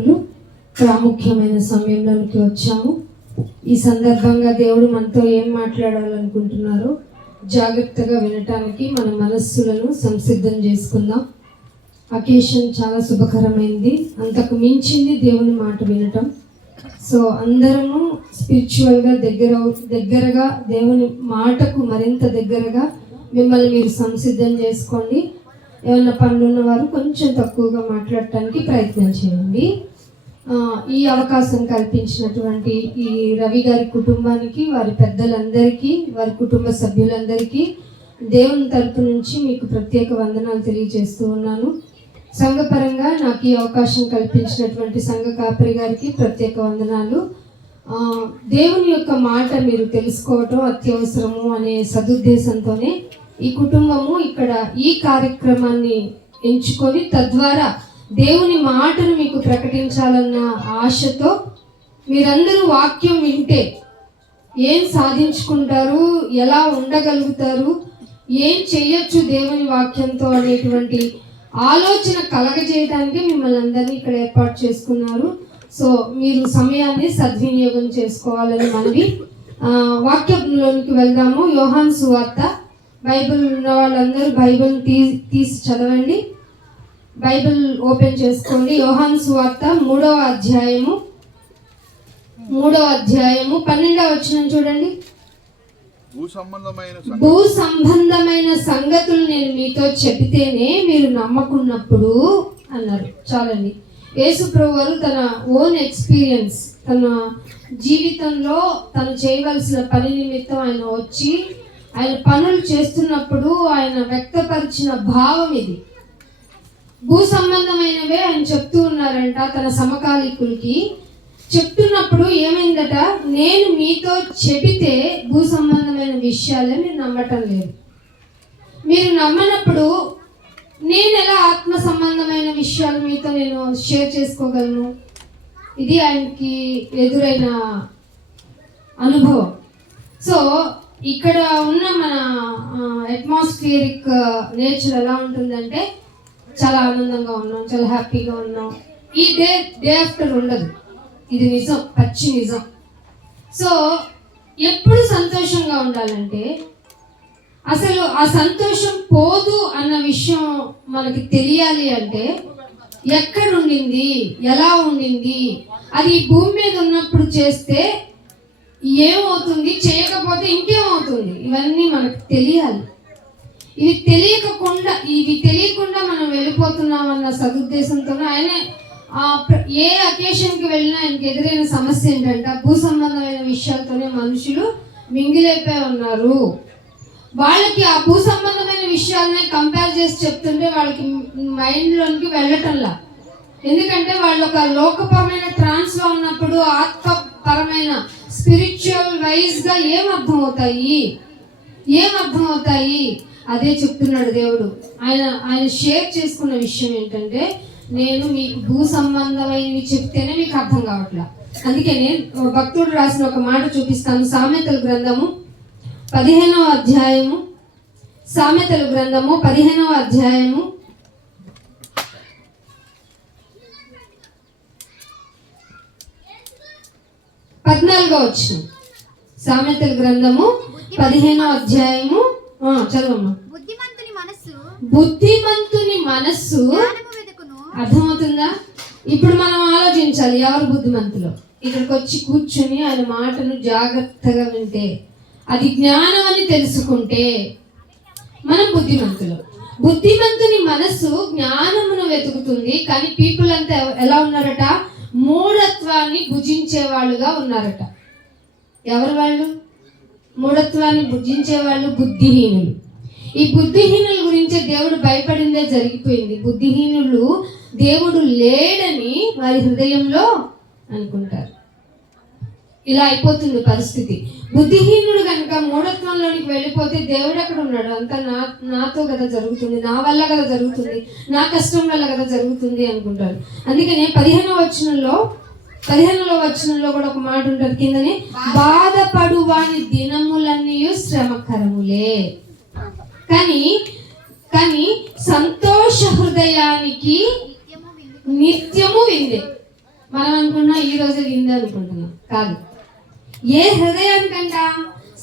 వందనములు. ప్రాముఖ్యమైన సమయంలోనికి వచ్చాము. ఈ సందర్భంగా దేవుడు మనతో ఏం మాట్లాడాలనుకుంటున్నారో జాగ్రత్తగా వినటానికి మన మనస్సులను సంసిద్ధం చేసుకుందాం. అకేషన్ చాలా శుభకరమైంది, అంతకు మించింది దేవుని మాట వినటం. సో అందరము స్పిరిచువల్గా దగ్గరగా దేవుని మాటకు మరింత దగ్గరగా మిమ్మల్ని మీరు సంసిద్ధం చేసుకోండి. ఏమన్నా పనులు ఉన్నవారు కొంచెం తక్కువగా మాట్లాడటానికి ప్రయత్నం చేయండి. ఈ అవకాశం కల్పించినటువంటి ఈ రవి గారి కుటుంబానికి, వారి పెద్దలందరికీ, వారి కుటుంబ సభ్యులందరికీ దేవుని తరపు నుంచి మీకు ప్రత్యేక వందనాలు తెలియజేస్తూ ఉన్నాను. సంఘపరంగా నాకు ఈ అవకాశం కల్పించినటువంటి సంఘ కాపరి గారికి ప్రత్యేక వందనాలు. దేవుని యొక్క మాట మీరు తెలుసుకోవటం అత్యవసరము అనే సదుద్దేశంతోనే ఈ కుటుంబము ఇక్కడ ఈ కార్యక్రమాన్ని ఎంచుకొని తద్వారా దేవుని మాటను మీకు ప్రకటించాలన్న ఆశతో మీరందరూ వాక్యం వింటే ఏం సాధించుకుంటారు, ఎలా ఉండగలుగుతారు, ఏం చెయ్యొచ్చు దేవుని వాక్యంతో అనేటువంటి ఆలోచన కలగజేయడానికి మిమ్మల్ని అందరినీ ఇక్కడ ఏర్పాటు చేసుకున్నారు. సో మీరు సమయాన్ని సద్వినియోగం చేసుకోవాలని మనవి. వాక్యంలోనికి వెళ్దాము. యోహాను సువార్త. బైబిల్ ఉన్న వాళ్ళందరూ బైబిల్ తీసి చదవండి. బైబిల్ ఓపెన్ చేసుకోండి. యోహాను సువార్త 3వ అధ్యాయము 12వ వచనం చూడండి. భూ సంబంధమైన సంగతులు నేను మీతో చెబితేనే మీరు నమ్మకున్నప్పుడు అన్నారు. చాలండి. యేసు ప్రభు వారు తన ఓన్ ఎక్స్పీరియన్స్, తన జీవితంలో తను చేయవలసిన పని నిమిత్తం ఆయన వచ్చి ఆయన పనులు చేస్తున్నప్పుడు ఆయన వ్యక్తపరిచిన భావం ఇది. భూ సంబంధమైనవే ఆయన చెప్తూ ఉన్నారంట. తన సమకాలీకులకి చెప్తున్నప్పుడు ఏమైందట, నేను మీతో చెబితే భూ సంబంధమైన విషయాలే మీరు నమ్మటం లేదు. మీరు నమ్మనప్పుడు నేను ఎలా ఆత్మ సంబంధమైన విషయాలు మీతో నేను షేర్ చేసుకోగలను? ఇది ఆయనకి ఎదురైన అనుభవం. సో ఇక్కడ ఉన్న మన అట్మాస్ఫియరిక్ నేచర్ ఎలా ఉంటుందంటే చాలా ఆనందంగా ఉన్నాం, చాలా హ్యాపీగా ఉన్నాం. ఈ డే ఆఫ్టర్ ఉండదు. ఇది నిజం, పచ్చి నిజం. సో ఎప్పుడు సంతోషంగా ఉండాలంటే అసలు ఆ సంతోషం పోదు అన్న విషయం మనకి తెలియాలి అంటే ఎక్కడ ఉండింది, ఎలా ఉండింది, అది భూమి మీద ఉన్నప్పుడు చేస్తే ఏమవుతుంది, చేయకపోతే ఇంకేమవుతుంది, ఇవన్నీ మనకు తెలియాలి. ఇవి తెలియకుండా మనం వెళ్ళిపోతున్నాం అన్న సదుద్దేశంతో ఆయన ఏ అకేషన్కి వెళ్ళినా ఆయనకి ఎదురైన సమస్య ఏంటంటే భూ సంబంధమైన విషయాలతోనే మనుషులు మింగిలైపోయి ఉన్నారు. వాళ్ళకి ఆ భూ సంబంధమైన విషయాలనే కంపేర్ చేసి చెప్తుంటే వాళ్ళకి మైండ్లోనికి వెళ్ళటంలా. ఎందుకంటే వాళ్ళు ఒక లోకపరమైన ట్రాన్స్లో ఉన్నప్పుడు ఆత్మపరమైన స్పిరిచువల్ వైజ్గా ఏం అర్థమవుతాయి అదే చెప్తున్నాడు దేవుడు. ఆయన షేర్ చేసుకున్న విషయం ఏంటంటే నేను మీకు భూ సంబంధమైనవి చెప్తేనే మీకు అర్థం కావట్లా. అందుకే నేను భక్తుడు రాసిన ఒక మాట చూపిస్తాను. సామెతల గ్రంథము 15వ అధ్యాయము 15వ అధ్యాయము 14వ వచనం. సామెతల గ్రంథము 15వ అధ్యాయము చదవమ్మా. బుద్ధిమంతుని మనస్సు అర్థమవుతుందా? ఇప్పుడు మనం ఆలోచించాలి, ఎవరు బుద్ధిమంతులు? ఇక్కడికి వచ్చి కూర్చుని ఆయన మాటను జాగ్రత్తగా వింటే, అది జ్ఞానం అని తెలుసుకుంటే మనం బుద్ధిమంతులు. బుద్ధిమంతుని మనస్సు జ్ఞానమును వెతుకుతుంది. కానీ పీపుల్ అంతా ఎలా ఉన్నారట? మూఢత్వాన్ని భుజించే వాళ్ళుగా ఉన్నారట. ఎవరు వాళ్ళు? మూఢత్వాన్ని భుజించే వాళ్ళు బుద్ధిహీనులు. ఈ బుద్ధిహీనుల గురించి దేవుడు భయపడిందే జరిగిపోయింది. బుద్ధిహీనులు దేవుడు లేడని వారి హృదయంలో అనుకుంటారు. ఇలా అయిపోతుంది పరిస్థితి. బుద్ధిహీనుడు కనుక మూఢత్వంలోనికి వెళ్ళిపోతే దేవుడు ఎక్కడ ఉన్నాడు? అంతా నాతో కదా జరుగుతుంది, నా వల్ల కదా జరుగుతుంది, నా కష్టం వల్ల కదా జరుగుతుంది అనుకుంటారు. అందుకనే 15వ వచనంలో కూడా ఒక మాట ఉంటుంది కిందనే, బాధపడు వాని దినములన్నీ శ్రమకరములే, కానీ సంతోష హృదయానికి నిత్యము విందే. మనం అనుకున్నా ఈ రోజే విందే అనుకుంటున్నాం. కాదు. ఏ హృదయానికంట?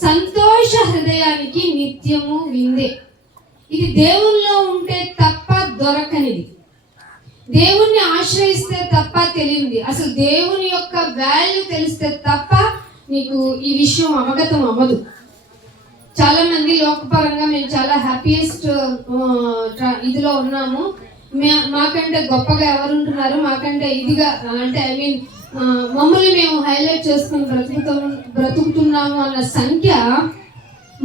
సంతోష హృదయానికి నిత్యము విందే. ఇది దేవుల్లో ఉంటే తప్ప దొరకనిది, దేవుణ్ణి ఆశ్రయిస్తే తప్ప తెలియంది, అసలు దేవుని యొక్క వాల్యూ తెలిస్తే తప్ప నీకు ఈ విషయం అవగతం అవ్వదు. చాలా మంది లోకపరంగా మేము చాలా హ్యాపీయెస్ట్ ఇదిలో ఉన్నాము, మాకంటే గొప్పగా ఎవరు ఉంటున్నారు, మాకంటే ఇదిగా అంటే మమ్మల్ని మేము హైలైట్ చేసుకుని బ్రతుకుతున్నాము అన్న సంఖ్య,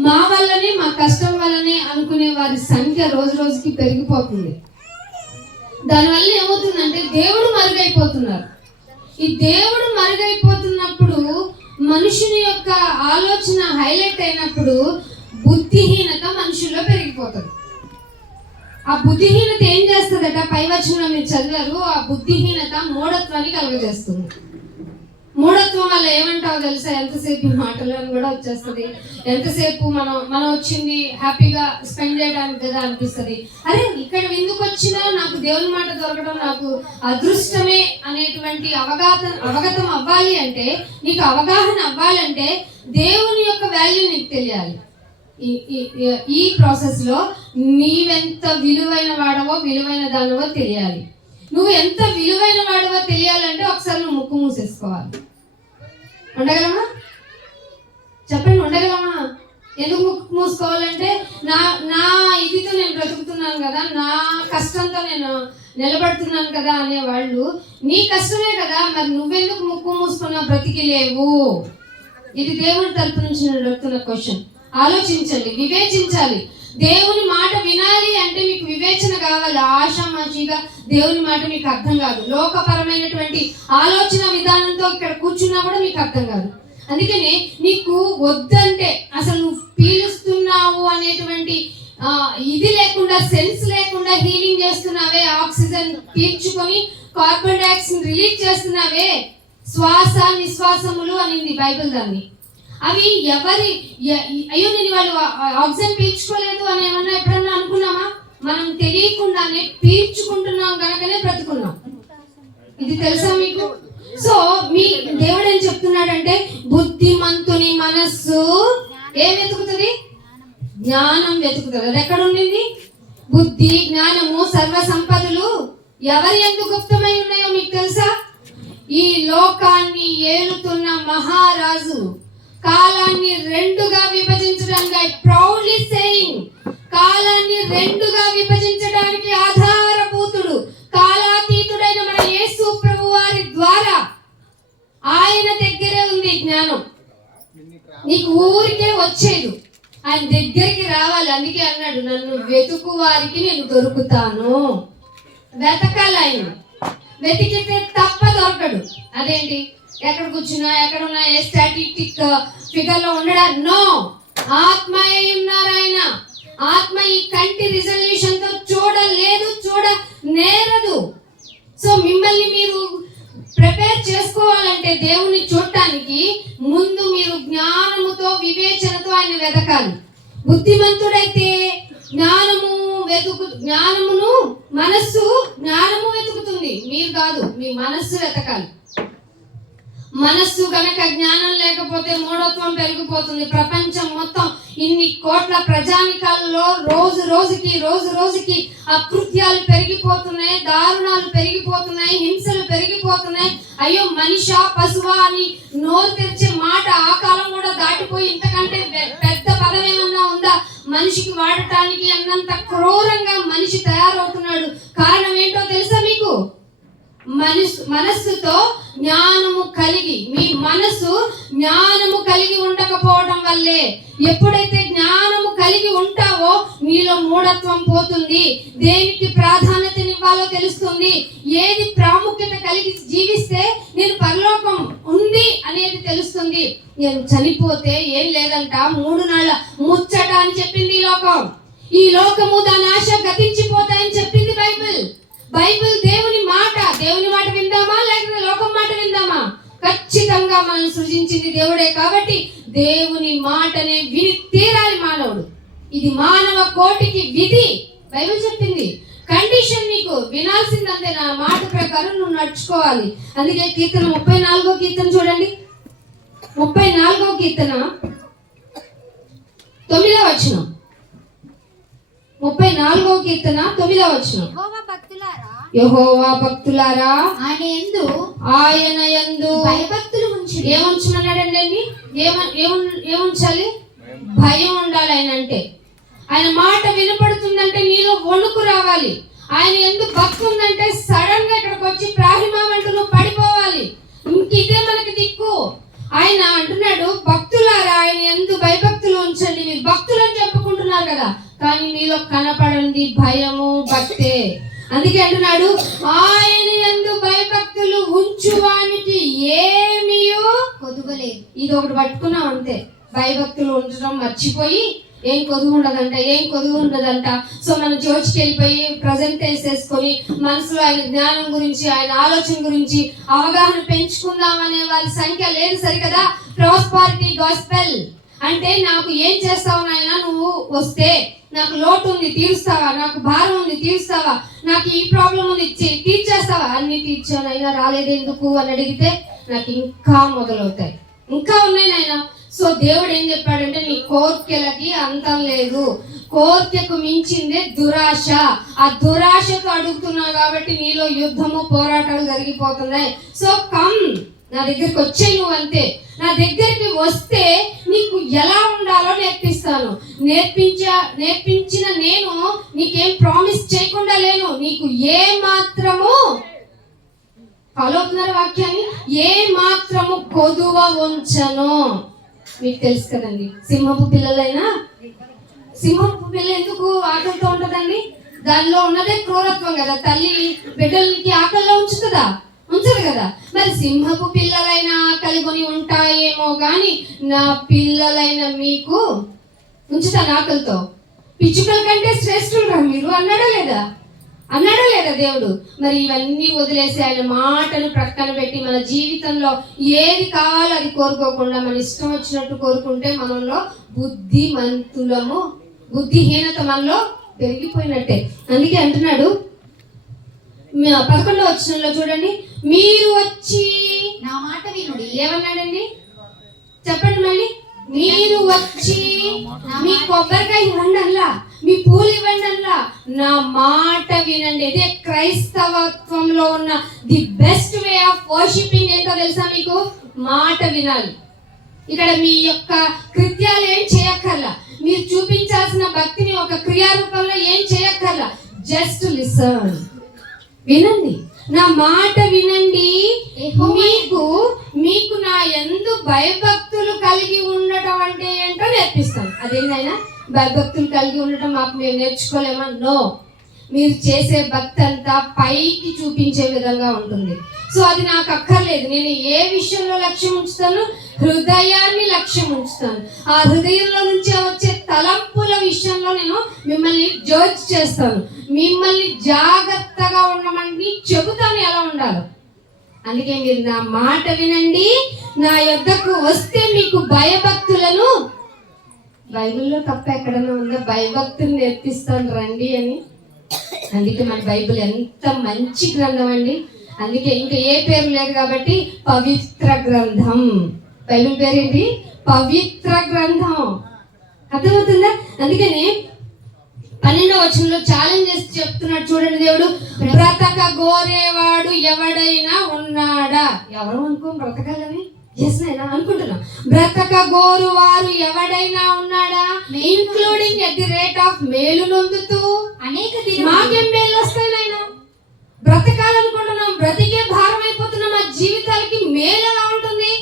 మా వల్లనే మా కష్టం వల్లనే అనుకునే వారి సంఖ్య రోజు రోజుకి పెరిగిపోతుంది. దానివల్ల ఏమవుతుందంటే దేవుడు మరుగైపోతున్నారు. ఈ దేవుడు మరుగైపోతున్నప్పుడు మనుషుని యొక్క ఆలోచన హైలైట్ అయినప్పుడు బుద్ధిహీనత మనుషుల్లో పెరిగిపోతుంది. ఆ బుద్ధిహీనత ఏం చేస్తుందట? పై వచనంలో మీరు చదివారు, ఆ బుద్ధిహీనత మూఢత్వాన్ని కలుగజేస్తుంది. మూఢత్వం వల్ల ఏమంటావు తెలుసా? ఎంతసేపు ఈ మాటలు అని కూడా వచ్చేస్తుంది. ఎంతసేపు మనం వచ్చింది హ్యాపీగా స్పెండ్ చేయడానికి కదా అనిపిస్తుంది. అరే ఇక్కడ ఎందుకు వచ్చినా నాకు దేవుని మాట దొరకడం నాకు అదృష్టమే అనేటువంటి అవగతం అవ్వాలి అంటే, నీకు అవగాహన అవ్వాలంటే దేవుని యొక్క వాల్యూ నీకు తెలియాలి. ఈ ప్రాసెస్ లో నీవెంత విలువైన వాడవో విలువైన దానివో తెలియాలి. నువ్వు ఎంత విలువైన వాడవో తెలియాలంటే ఒకసారి నువ్వు ముక్కు మూసేసుకోవాలి. ఉండగలమా? చెప్పండి, ఉండగలమా? ఎందుకు ముక్కు మూసుకోవాలంటే నా ఇదితో నేను బ్రతుకుతున్నాను కదా, నా కష్టంతో నేను నిలబడుతున్నాను కదా అనేవాళ్ళు, నీ కష్టమే కదా, మరి నువ్వెందుకు ముక్కు మూసుకున్నా బ్రతికి లేవు? ఇది దేవుడి తరపు నుంచి నేను అడుగుతున్న క్వశ్చన్. ఆలోచించండి, వివేచించాలి. దేవుని మాట వినాలి అంటే మీకు వివేచన కావాలి. ఆషామాషిగా దేవుని మాట మీకు అర్థం కాదు. లోకపరమైనటువంటి ఆలోచన విధానంతో ఇక్కడ కూర్చున్నా కూడా మీకు అర్థం కాదు. అందుకని నీకు వద్దంటే అసలు నువ్వు పీలుస్తున్నావు అనేటువంటి ఇది లేకుండా, సెన్స్ లేకుండా హీలింగ్ చేస్తున్నావే, ఆక్సిజన్ పీల్చుకొని కార్బన్ డైఆక్సైడ్ రిలీజ్ చేస్తున్నావే, శ్వాస నిశ్వాసములు అనింది బైబిల్ దాన్ని. అవి అయ్యో నేను వాళ్ళు ఆక్సిజన్ పీల్చుకోలేదు అని ఏమన్నా ఎప్పుడన్నా అనుకున్నామా? మనం తెలియకుండానే పీల్చుకుంటున్నాం కనుకనే బ్రతుకున్నాం. ఇది తెలుసా మీకు? సో మీ దేవుడు ఏం చెప్తున్నాడంటే, బుద్ధిమంతుని మనస్సు ఏం వెతుకుతుంది? జ్ఞానం వెతుకుతుంది. అది ఎక్కడ ఉండింది? బుద్ధి, జ్ఞానము, సర్వ సంపదలు ఎవరి యందు గుప్తమై ఉన్నాయో మీకు తెలుసా? ఈ లోకాన్ని ఏలుతున్న మహారాజు కాలాన్ని రెండుగా విభజించడానికి, ఐ ప్రౌడ్లీ సేయింగ్, కాలాన్ని రెండుగా విభజించడానికి ఆధారభూతుడు, కాలాతీతుడైన మన యేసు ప్రభు వారి ద్వారా ఆయన దగ్గరే ఉంది జ్ఞానం. నీకు ఊరికే వచ్చేది, ఆయన దగ్గరికి రావాలి. అందుకే అన్నాడు, నన్ను వెతుకు వారికి నేను దొరుకుతాను. వెతకాలి, ఆయన వెతికితే తప్ప దొరకడు. అదేంటి? ఎక్కడ కూర్చున్నా ఎక్కడున్నా ఏ స్టాటిస్టిక్ ఫిగర్ లో ఉండడా? నో, ఆత్మ ఉన్నారు ఆయన. ఆత్మ ఈ కంటి రిజల్యూషన్ తో చూడలేదు, చూడనేరదు. సో మిమ్మల్ని మీరు ప్రిపేర్ చేసుకోవాలంటే దేవుని చూడటానికి ముందు మీరు జ్ఞానముతో వివేచనతో ఆయన వెతకాలి. బుద్ధిమంతుడైతే జ్ఞానమును మనస్సు జ్ఞానము వెతుకుతుంది, మీరు కాదు. మీ మనస్సు వెతకాలి. మనస్సు గనక జ్ఞానం లేకపోతే మూఢత్వం పెరిగిపోతుంది. ప్రపంచం మొత్తం ఇన్ని కోట్ల ప్రజానికాలలో రోజు రోజుకి అకృత్యాలు పెరిగిపోతున్నాయి, దారుణాలు పెరిగిపోతున్నాయి, హింసలు పెరిగిపోతున్నాయి. అయ్యో మనిషా పశువా అని నోరు తెరిచే మాట ఆ కాలం కూడా దాటిపోయి ఇంతకంటే పెద్ద పదం ఏమన్నా ఉందా మనిషికి వాడటానికి అన్నంత క్రూరంగా మనిషి తయారవుతున్నాడు. కారణం ఏంటో తెలుసా మీకు? మనస్సుతో జ్ఞానము కలిగి, మీ మనస్సు జ్ఞానము కలిగి ఉండకపోవడం వల్లే. ఎప్పుడైతే జ్ఞానము కలిగి ఉంటావో నీలో మూఢత్వం పోతుంది, దేనికి ప్రాధాన్యతనివ్వాలో తెలుస్తుంది, ఏది ప్రాముఖ్యత కలిగి జీవిస్తే నేను పరలోకం ఉంది అనేది తెలుస్తుంది. నేను చనిపోతే ఏం లేదంట, 3 నాళ్ళ ముచ్చట అని చెప్పింది ఈ లోకం. ఈ లోకము దాని ఆశ గతించిపోతాయని చెప్పింది బైబిల్. దేవుని మాట విందామా లేకపోతే లోకం మాట విందామా? ఖచ్చితంగా మనం సృజించింది దేవుడే కాబట్టి దేవుని మాటనే విని తీరాలి మానవుడు. ఇది మానవ కోటికి విధి, బైబిల్ చెప్పింది. కండిషన్ నీకు వినాల్సిందంటే నా మాట ప్రకారం నువ్వు నడుచుకోవాలి. అందుకే కీర్తన 34వ కీర్తన చూడండి. 34వ కీర్తన 9వ వచనం. 34వ కీర్తన 9వ వచనం. యెహోవా భక్తులారా ఆయన యందు భయభక్తులు ఉంచు. ఏముంచమన్నాడండి? ఏముంచాలి? భయం ఉండాలి. ఆయన అంటే ఆయన మాట వినపడుతుందంటే నీలో వణుకు రావాలి. ఆయన ఎందుకు భక్తి ఉందంటే సడన్ గా ఇక్కడికి వచ్చి ప్రాహిమామంటూ నువ్వు పడిపోవాలి. ఇంకిదే మనకి దిక్కు. ఆయన అంటున్నాడు, భక్తులారా ఆయన ఎందు భయభక్తులు ఉంచండి. మీరు భక్తులు అని చెప్పుకుంటున్నారు కదా, కానీ మీలో కనపడండి భయము, భక్తే. అందుకే అంటున్నాడు, ఆయన యందు భయభక్తులు ఉంచువానికి ఏమీయూ కొదువలేదు. ఇది ఒకటి పట్టుకున్నాం అంతే. భయభక్తులు ఉంచడం మర్చిపోయి ఏం కొదువు ఉండదంట. సో మనం చర్చ్కి వెళ్ళిపోయి ప్రజెంట్ వేసేసుకొని మనసులో ఆయన జ్ఞానం గురించి, ఆయన ఆలోచన గురించి అవగాహన పెంచుకుందాం అనే వాళ్ళ సంఖ్య లేదు. సరికదా? ప్రాస్పారిటీ గాస్పెల్ అంటే నాకు ఏం చేస్తావు నాయన, నువ్వు వస్తే నాకు లోటు ఉంది తీరుస్తావా, నాకు భారం ఉంది తీరుస్తావా, నాకు ఈ ప్రాబ్లం ఉంది తీర్చేస్తావా, అన్ని తీర్చాను అయినా రాలేదు ఎందుకు అని అడిగితే నాకు ఇంకా మొదలవుతాయి, ఇంకా ఉన్నాయి నాయన. సో దేవుడు ఏం చెప్పాడంటే నీ కోర్కెలకి అంతం లేదు, కోర్కెకు మించిందే దురాశ. ఆ దురాశతో అడుగుతున్నావు కాబట్టి నీలో యుద్ధము, పోరాటాలు జరిగిపోతున్నాయి. సో కమ్, నా దగ్గరికి వచ్చే నువ్వు అంతే. నా దగ్గరికి వస్తే నీకు ఎలా ఉండాలో నేర్పిస్తాను. నేర్పించిన నేను నీకేం ప్రామిస్ చేయకుండా లేను. నీకు ఏ మాత్రము ఫాలో అవుతున్నారు వాక్యాన్ని, ఏ మాత్రము కొదువ ఉంచను. మీకు తెలుసు కదండి, సింహపు పిల్లలైనా, సింహపు పిల్ల ఎందుకు ఆకలితో ఉంటదండి? దానిలో ఉన్నదే క్రూరత్వం కదా. తల్లి బిడ్డలకి ఆకలిలో ఉంచుతుందా? ఉంచదు కదా. మరి సింహపు పిల్లలైనా ఆకలి కొని ఉంటాయేమో గాని నా పిల్లలైన మీకు ఉంచుతాను ఆకలితో. పిచ్చుకల కంటే శ్రేష్ఠులురా మీరు అన్నాడా లేదా దేవుడు? మరి ఇవన్నీ వదిలేసి ఆయన మాటను ప్రక్కన పెట్టి మన జీవితంలో ఏది కావాలో అది కోరుకోకుండా మన ఇష్టం వచ్చినట్టు కోరుకుంటే మనలో బుద్ధిహీనత మనలో పెరిగిపోయినట్టే. అందుకే అంటున్నాడు 11వ వచనంలో చూడండి, మీరు వచ్చి నా మాట వినుడి. ఏమన్నాడండి చెప్పండి మళ్ళీ. మీరు వచ్చి మీ కొబ్బరికాయ ఇవ్వండి అల్లా, మీ పూలు ఇవ్వండి అల్లా, నా మాట వినండి. ఇదే క్రైస్తవత్వంలో ఉన్న the best way of worshipping ఏంటో తెలుసా మీకు? మాట వినాలి. ఇక్కడ మీ యొక్క కృత్యాలు ఏం చేయక్కర్లా, మీరు చూపించాల్సిన భక్తిని ఒక క్రియారూపంలో ఏం చేయక్కర్లా, జస్ట్ లిసన్, వినండి, నా మాట వినండి. మీకు నా యందు భయభక్తులు కలిగి ఉండటం అంటే ఏంటో నేర్పిస్తాను. అదేంటైనా భయభక్తులు కలిగి ఉండటం మాకు మేము నేర్చుకోలేమా? నో, మీరు చేసే భక్తి అంతా పైకి చూపించే విధంగా ఉంటుంది. సో అది నాకు అక్కర్లేదు. నేను ఏ విషయంలో లక్ష్యం ఉంచుతాను? హృదయాన్ని లక్ష్యం ఉంచుతాను. ఆ హృదయంలో నుంచి వచ్చే తలంపుల విషయంలో నేను మిమ్మల్ని జడ్జ్ చేస్తాను. మిమ్మల్ని జాగ్రత్తగా ఉండమని చెబుతాను ఎలా ఉండాలో. అందుకే మీరు నా మాట వినండి, నా యొద్దకు వస్తే మీకు భయభక్తులను, బైబిల్లో తప్ప ఎక్కడన్నా ఉందా భయభక్తులు నేర్పిస్తాను రండి అని? అందుకే మన బైబిల్ ఎంత మంచి గ్రంథం అండి. అందుకే ఇంకా ఏ పేరు లేదు కాబట్టి పవిత్ర గ్రంథం. బైబిల్ పేరు ఏంటి? పవిత్ర గ్రంథం. అర్థమవుతుందా? అందుకని 12వ వచనంలో ఛాలెంజ్ చేసి చెప్తున్నాడు చూడండి దేవుడు, బ్రతక గోరేవాడు ఎవడైనా ఉన్నాడా? ఎవరు అనుకో బ్రతకాలని అనుకుంటున్నాం. బ్రతక గోరు వారు ఎవడైనా ఉన్నాడా? Including at the rate of మేలు నొందుతూ అనేక మాకేం మేలు వస్తాయి నాయన? బ్రతకాలనుకుంటున్నాం, బ్రతికే భారం అయిపోతున్నాం. ఆ జీవితాలకి మేలు ఎలా ఉంటుంది?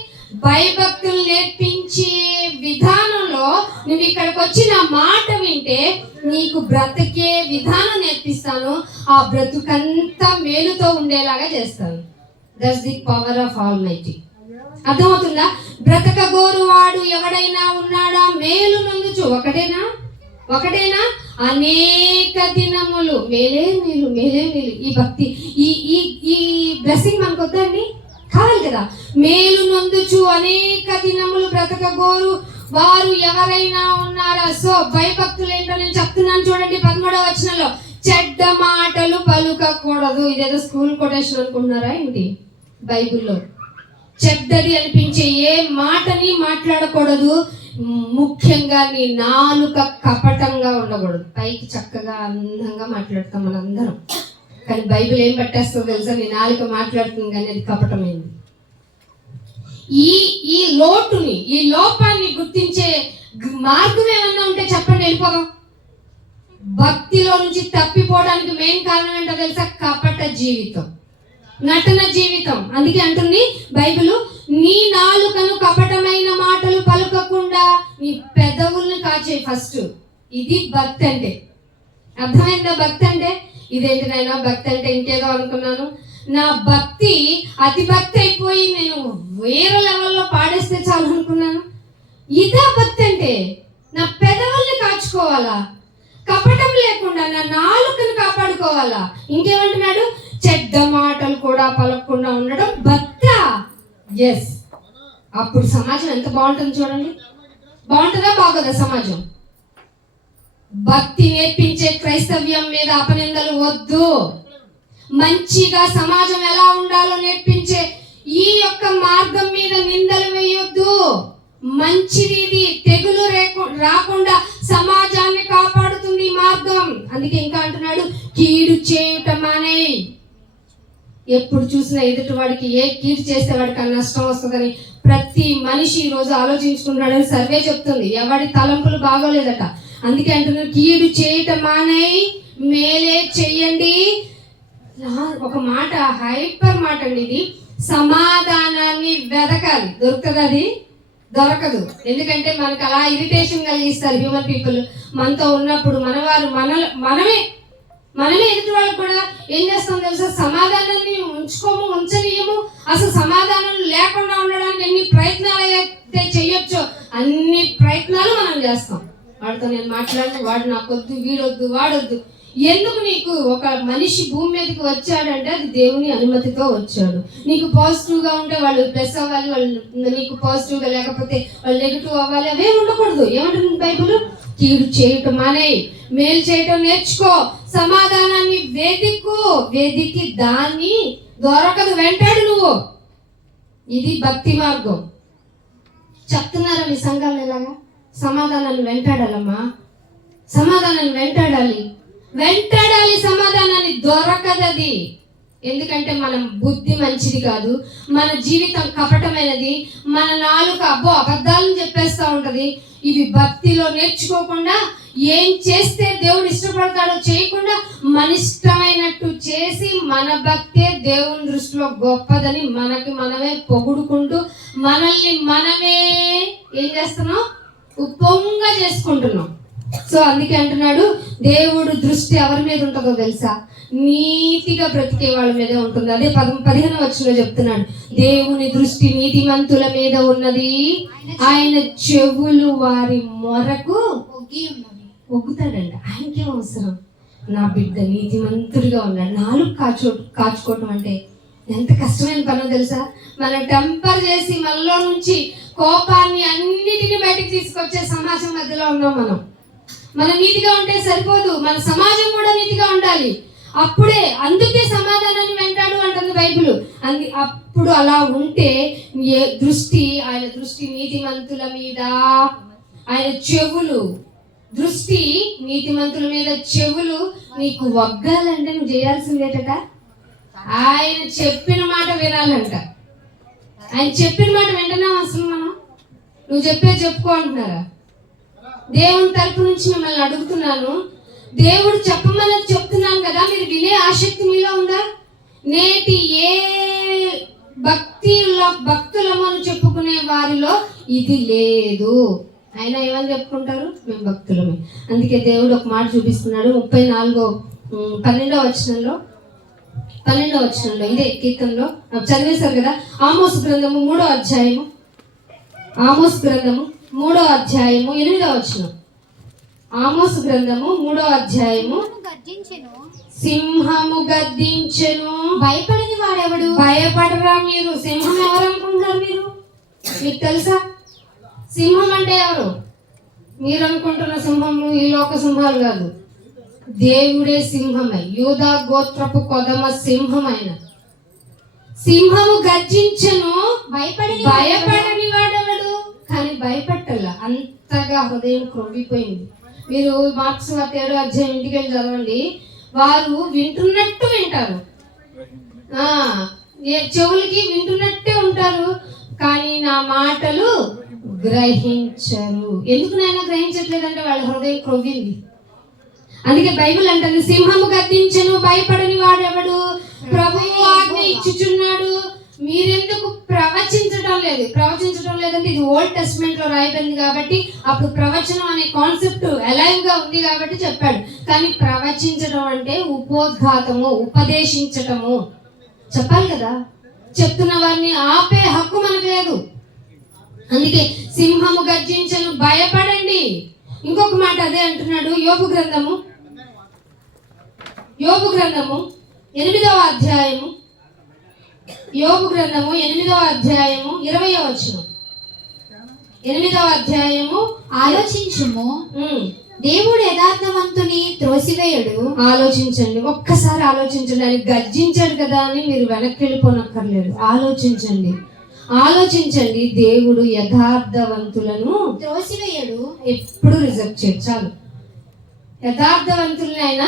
భయభక్తులు నేర్పించే విధానంలో నువ్వు ఇక్కడికి వచ్చి నా మాట వింటే నీకు బ్రతికే విధానం నేర్పిస్తాను. ఆ బ్రతుకంతా మేలుతో ఉండేలాగా చేస్తాను. That's the power of almighty. అర్థమవుతుందా? బ్రతక గోరు వాడు ఎవడైనా ఉన్నాడా? మేలు నొందుచు. ఒకటేనా అనేక దినములు మేలే మేలు. ఈ భక్తి, ఈ బ్లెస్సింగ్ మనకు వద్దండి, కావాలి కదా. మేలు నొందుచు అనేక దినములు బ్రతక గోరు వారు ఎవరైనా ఉన్నారా? సో భయభక్తులు ఏంటో నేను చెప్తున్నాను చూడండి 13వ వచనంలో. చెడ్డ మాటలు పలుకకూడదు. ఇదేదో స్కూల్ కొటేషన్ అనుకుంటున్నారా ఏంటి? బైబిల్లో చెడ్డది అనిపించే ఏ మాటని మాట్లాడకూడదు. ముఖ్యంగా నీ నాలుక కపటంగా ఉండకూడదు. పైకి చక్కగా అందంగా మాట్లాడతాం మనందరం, కానీ బైబిల్ ఏం పట్టేస్తుందో తెలుసా? నీ నాలుక మాట్లాడుతుంది కానీ అది కపటమైంది. ఈ లోటుని, ఈ లోపాన్ని గుర్తించే మార్గం ఏమన్నా ఉంటే చెప్పండి, వెళ్ళిపోదాం. భక్తిలో నుంచి తప్పిపోవడానికి మెయిన్ కారణం ఏంటో తెలుసా? కపట జీవితం, నటన జీవితం. అందుకే అంటుంది బైబిల్, నీ నాలుకను కపటమైన మాటలు పలుకకుండా నీ పెదవుల్ని కాచే. ఫస్ట్ ఇది భక్తి అంటే. అర్థమైందా? భక్తి అంటే ఇదేంటి నాయనా, భక్తి అంటే ఇంకేదో అనుకున్నాను. నా భక్తి అతి భక్తి అయిపోయి నేను వేరే లెవెల్లో పాడేస్తే చాలు అనుకున్నాను. ఇదా భక్తి అంటే? నా పెదవుల్ని కాచుకోవాలా, కపటం లేకుండా నా నాలుకను కాపాడుకోవాలా. ఇంకేమంటున్నాడు? చెడ్డ మాటలు కూడా పలకకుండా ఉండడం భక్తా. ఎస్. అప్పుడు సమాజం ఎంత బాగుంటుంది చూడండి. బాగుంటుందా బాగోదా సమాజం? భక్తి నేర్పించే క్రైస్తవ్యం మీద అపనిందలు వద్దు. మంచిగా సమాజం ఎలా ఉండాలో నేర్పించే ఈ యొక్క మార్గం మీద నిందలు వేయొద్దు. మంచిది ఇది, తెగులు రాకుండా సమాజాన్ని కాపాడుతుంది ఈ మార్గం. అందుకే ఇంకా అంటున్నాడు, కీడు చేయటం మానేయ్. ఎప్పుడు చూసినా ఎదుటి వాడికి ఏ కీడు చేస్తే వాడికి నష్టం వస్తుందని ప్రతి మనిషి ఈ రోజు ఆలోచించుకుంటున్నాడని సర్వే చెప్తుంది. ఎవడి తలంపులు బాగోలేదట. అందుకే అంటున్నాడు, కీడు చేయటం మానేయ్, మేలే చెయ్యండి. ఒక మాట, హైపర్ మాట అండి ఇది. సమాధానాన్ని వెదకాలి. దొరుకుతుంది? అది దొరకదు. ఎందుకంటే మనకు అలా ఇరిటేషన్ కలిగిస్తారు హ్యూమన్ పీపుల్. మనతో ఉన్నప్పుడు మనమే ఎదుటి వాళ్ళకి కూడా ఏం చేస్తాం తెలుసా? సమాధానాన్ని ఉంచనీయము. అసలు సమాధానం లేకుండా ఉండడానికి ఎన్ని ప్రయత్నాలు అయితే చెయ్యొచ్చో అన్ని ప్రయత్నాలు మనం చేస్తాం. వాడితో నేను మాట్లాడి, వాడు నాకొద్దు, వీడొద్దు, వాడొద్దు. ఎందుకు? నీకు ఒక మనిషి భూమి మీదకి వచ్చాడంటే అది దేవుని అనుమతితో వచ్చాడు. నీకు పాజిటివ్ గా ఉంటే వాళ్ళు ప్లస్ అవ్వాలి, వాళ్ళు నీకు పాజిటివ్ గా లేకపోతే వాళ్ళు నెగిటివ్ అవ్వాలి. అవే ఉండకూడదు. ఏమంటుంది బైబిల్? కీడు చేయటం మానేయ్, మేలు చేయటం నేర్చుకో, సమాధానాన్ని వెదికి దాన్ని దొరకదు, వెంటాడు నువ్వు. ఇది భక్తి మార్గం. చెప్తున్నారా మీ సంఘాలు ఎలాగా? సమాధానాన్ని వెంటాడాలమ్మా, సమాధానాన్ని వెంటాడాలి. సమాధానాన్ని దొరకదది. ఎందుకంటే మన బుద్ధి మంచిది కాదు, మన జీవితం కపటమైనది, మన నాలుక అబద్ధాలను చెప్పేస్తూ ఉంటది. ఇవి భక్తిలో నేర్చుకోకుండా ఏం చేస్తే దేవుడు ఇష్టపడతాడో చేయకుండా మన ఇష్టమైనట్టు చేసి మన భక్తే దేవుని దృష్టిలో గొప్పదని మనకి మనమే పొగుడుకుంటూ మనల్ని మనమే ఏం చేస్తున్నాం? ఉప్పొంగ చేసుకుంటున్నాం. సో అందుకే అంటున్నాడు, దేవుడు దృష్టి ఎవరి మీద ఉంటుందో తెలుసా? నీతిగా బ్రతికే వాళ్ళ మీదే ఉంటుంది. అదే 15వ వచనంలో చెప్తున్నాడు, దేవుని దృష్టి నీతిమంతుల మీద ఉన్నది, ఆయన చెవులు వారి మొరకు ఒగ్గుతాడంట. ఆయనకేం అవసరం? నా బిడ్డ నీతిమంతుడిగా ఉన్నాడు. నాలుగు కాచుకోవటం అంటే ఎంత కష్టమైన పనో తెలుసా? మనం టెంపర్ చేసి మనలో నుంచి కోపాన్ని అన్నిటిని బయటికి తీసుకొచ్చే సమాజం మధ్యలో ఉన్నాం మనం నీతిగా ఉంటే సరిపోదు, మన సమాజం కూడా నీతిగా ఉండాలి. అప్పుడే, అందుకే సమాధానాన్ని వెంటాడు అంటుంది బైబిల్. అప్పుడు అలా ఉంటే ఆయన దృష్టి నీతిమంతుల మీద, ఆయన చెవులు, దృష్టి నీతిమంతుల మీద, చెవులు నీకు వగ్గాలంటే నువ్వు చేయాల్సిందేట. ఆయన చెప్పిన మాట వినాలంట. ఆయన చెప్పిన మాట వింటున్నాం అసలు మనం? నువ్వు చెప్పుకో అంటున్నారా? దేవుని తరపు నుంచి మిమ్మల్ని అడుగుతున్నాను, దేవుడు చెప్పమని చెప్తున్నాను కదా, మీరు వినే ఆసక్తి మీలో ఉందా? నేటి ఏ భక్తులము అని చెప్పుకునే వారిలో ఇది లేదు. ఆయన ఏమని చెప్పుకుంటారు? మేము భక్తులమే. అందుకే దేవుడు ఒక మాట చూపిస్తున్నాడు. 12వ వచనంలో ఇదే కీర్తనలో చదివేశారు కదా. ఆమోసు గ్రంథము 3వ అధ్యాయము 8వ వచనం. ఆమోసు గ్రంథము 3వ అధ్యాయము. సింహము గద్దించెను, భయపడని వాడెవడు? భయపడరా మీరు? సింహం ఎవరు అనుకుంటారు మీరు? మీకు తెలుసా సింహం అంటే ఎవరు? మీరు అనుకుంటున్న సింహములు ఈ లోక సింహాలు కాదు. దేవుడే సింహమై, యూదా గోత్రపు కొదమ సింహమైన. సింహము గర్జించను, భయపడని వాడెవడు? కానీ భయపట్టాల, అంతగా హృదయం క్రొవ్విపోయింది. మీరు మార్క్స్ 7వ అధ్యాయం ఇంటికి వెళ్ళి చదవండి. వారు వింటున్నట్టు వింటారు, చెవులకి వింటున్నట్టే ఉంటారు, కానీ నా మాటలు గ్రహించరు. ఎందుకు నాయన గ్రహించట్లేదంటే వాళ్ళ హృదయం క్రొవ్వింది. అందుకే బైబిల్ అంటుంది, సింహము గద్దించను, భయపడని వాడెవడు? ప్రభువు ఆజ్ఞ ఇచ్చుచున్నాడు, మీరెందుకు ప్రవచించడం లేదంటే ఇది ఓల్డ్ టెస్ట్మెంట్ లో రాయబడింది కాబట్టి అప్పుడు ప్రవచనం అనే కాన్సెప్ట్ అలైవ్ గా ఉంది కాబట్టి చెప్పాడు. కానీ ప్రవచించడం అంటే ఉపోద్ఘాతము, ఉపదేశించటము, చెప్పాలి కదా. చెప్తున్న వారిని ఆపే హక్కు మనకు లేదు. అందుకే సింహము గర్జించను, భయపడండి. ఇంకొక మాట అదే అంటున్నాడు. యోబు గ్రంథము 8వ అధ్యాయము, యోబు గ్రంథము 8వ అధ్యాయము 20వ వచనం. 8వ అధ్యాయము, ఆలోచించుము, దేవుడు యథార్థవంతుని త్రోసివేయడు. ఆలోచించండి, ఒక్కసారి ఆలోచించండి. ఆయన గర్జించాడు కదా అని మీరు వెనక్కి వెళ్ళిపోనక్కర్లేదు. ఆలోచించండి. దేవుడు యథార్థవంతులను త్రోసివేయడు, ఎప్పుడు రిజెక్ట్ చేయడు. చాలు, యథార్థవంతులని ఆయన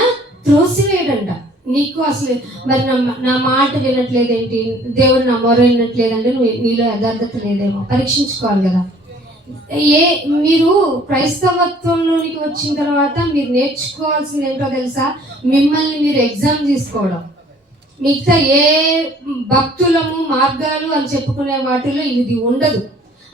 త్రోసివేయడంట. నీకు అసలు మరి నా మాట వినట్లేదేంటి, దేవుడు నా మొర వినట్లేదంటే నీలో యథార్థత లేదేమో పరీక్షించుకోవాలి కదా. మీరు క్రైస్తవత్వంలోనికి వచ్చిన తర్వాత మీరు నేర్చుకోవాల్సింది ఏంటో తెలుసా? మిమ్మల్ని మీరు ఎగ్జామ్ తీసుకోవడం. మిగతా ఏ భక్తులము మార్గాలు అని చెప్పుకునే వాటిలో ఇది ఉండదు.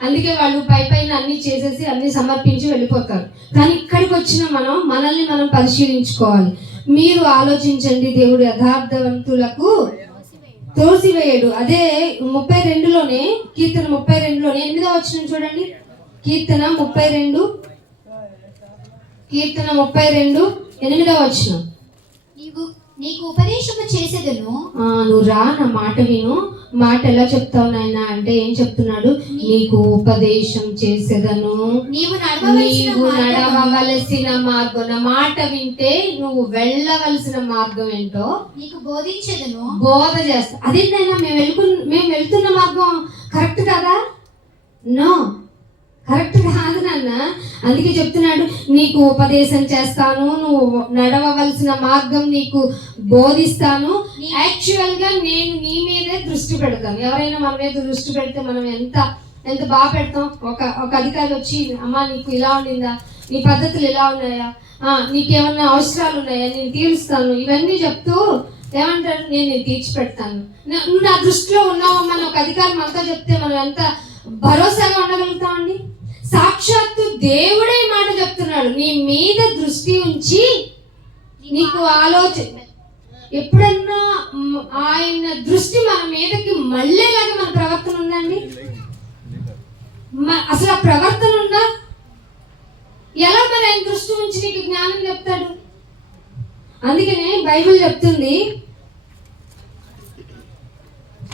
అందుకే వాళ్ళు పైన అన్ని చేసేసి అన్ని సమర్పించి వెళ్ళిపోతారు. కానీ ఇక్కడికి వచ్చిన మనల్ని మనం పరిశీలించుకోవాలి. మీరు ఆలోచించండి, దేవుడు యథార్థవంతులకు తోసివేయడు. అదే 32లోనే, కీర్తన 32లోనే 8వ వచనం చూడండి. కీర్తన 32 8వ వచనం. నీకు ఉపదేశము చేసేదను, నువ్వు రా, నా మాట విను. మాట ఎలా చెప్తావు నాయన అంటే ఏం చెప్తున్నాడు? నీకు ఉపదేశం చేసేదను, నీవు నడవవలసిన మార్గం. నా మాట వింటే నువ్వు వెళ్ళవలసిన మార్గం ఏంటో నీకు బోధించేదను, బోధ చేస్తా. అదేంటైనా మేము వెళ్తున్న మార్గం కరెక్ట్ కదా? నో, కరెక్ట్ కాదు నాన్న. అందుకే చెప్తున్నాడు, నీకు ఉపదేశం చేస్తాను, నువ్వు నడవవలసిన మార్గం నీకు బోధిస్తాను. యాక్చువల్ గా నేను నీ మీదే దృష్టి పెడతాను. ఎవరైనా మన మీద దృష్టి పెడితే మనం ఎంత బాగా పెడతాం. ఒక అధికారి వచ్చి, అమ్మా నీకు ఇలా ఉండిందా, నీ పద్ధతులు ఇలా ఉన్నాయా, నీకేమన్నా అవసరాలు ఉన్నాయా, నేను తీరుస్తాను, ఇవన్నీ చెప్తూ ఏమంటారు, నేను తీర్చి పెడతాను, నువ్వు నా దృష్టిలో ఉన్నావమ్మా అని ఒక అధికారి మనతో చెప్తే మనం ఎంత భరోసాగా ఉండగలుగుతామండి. సాక్షాత్తు దేవుడే మాట చెప్తున్నాడు, నీ మీద దృష్టి ఉంచి నీకు ఆలోచన. ఎప్పుడన్నా ఆయన దృష్టి మన మీదకి మళ్ళేలాగా మన ప్రవర్తన ఉందండి? అసలు ఆ ప్రవర్తన ఉందా? ఎలా మరి ఆయన దృష్టి ఉంచి నీకు జ్ఞానం చెప్తాడు? అందుకనే బైబిల్ చెప్తుంది,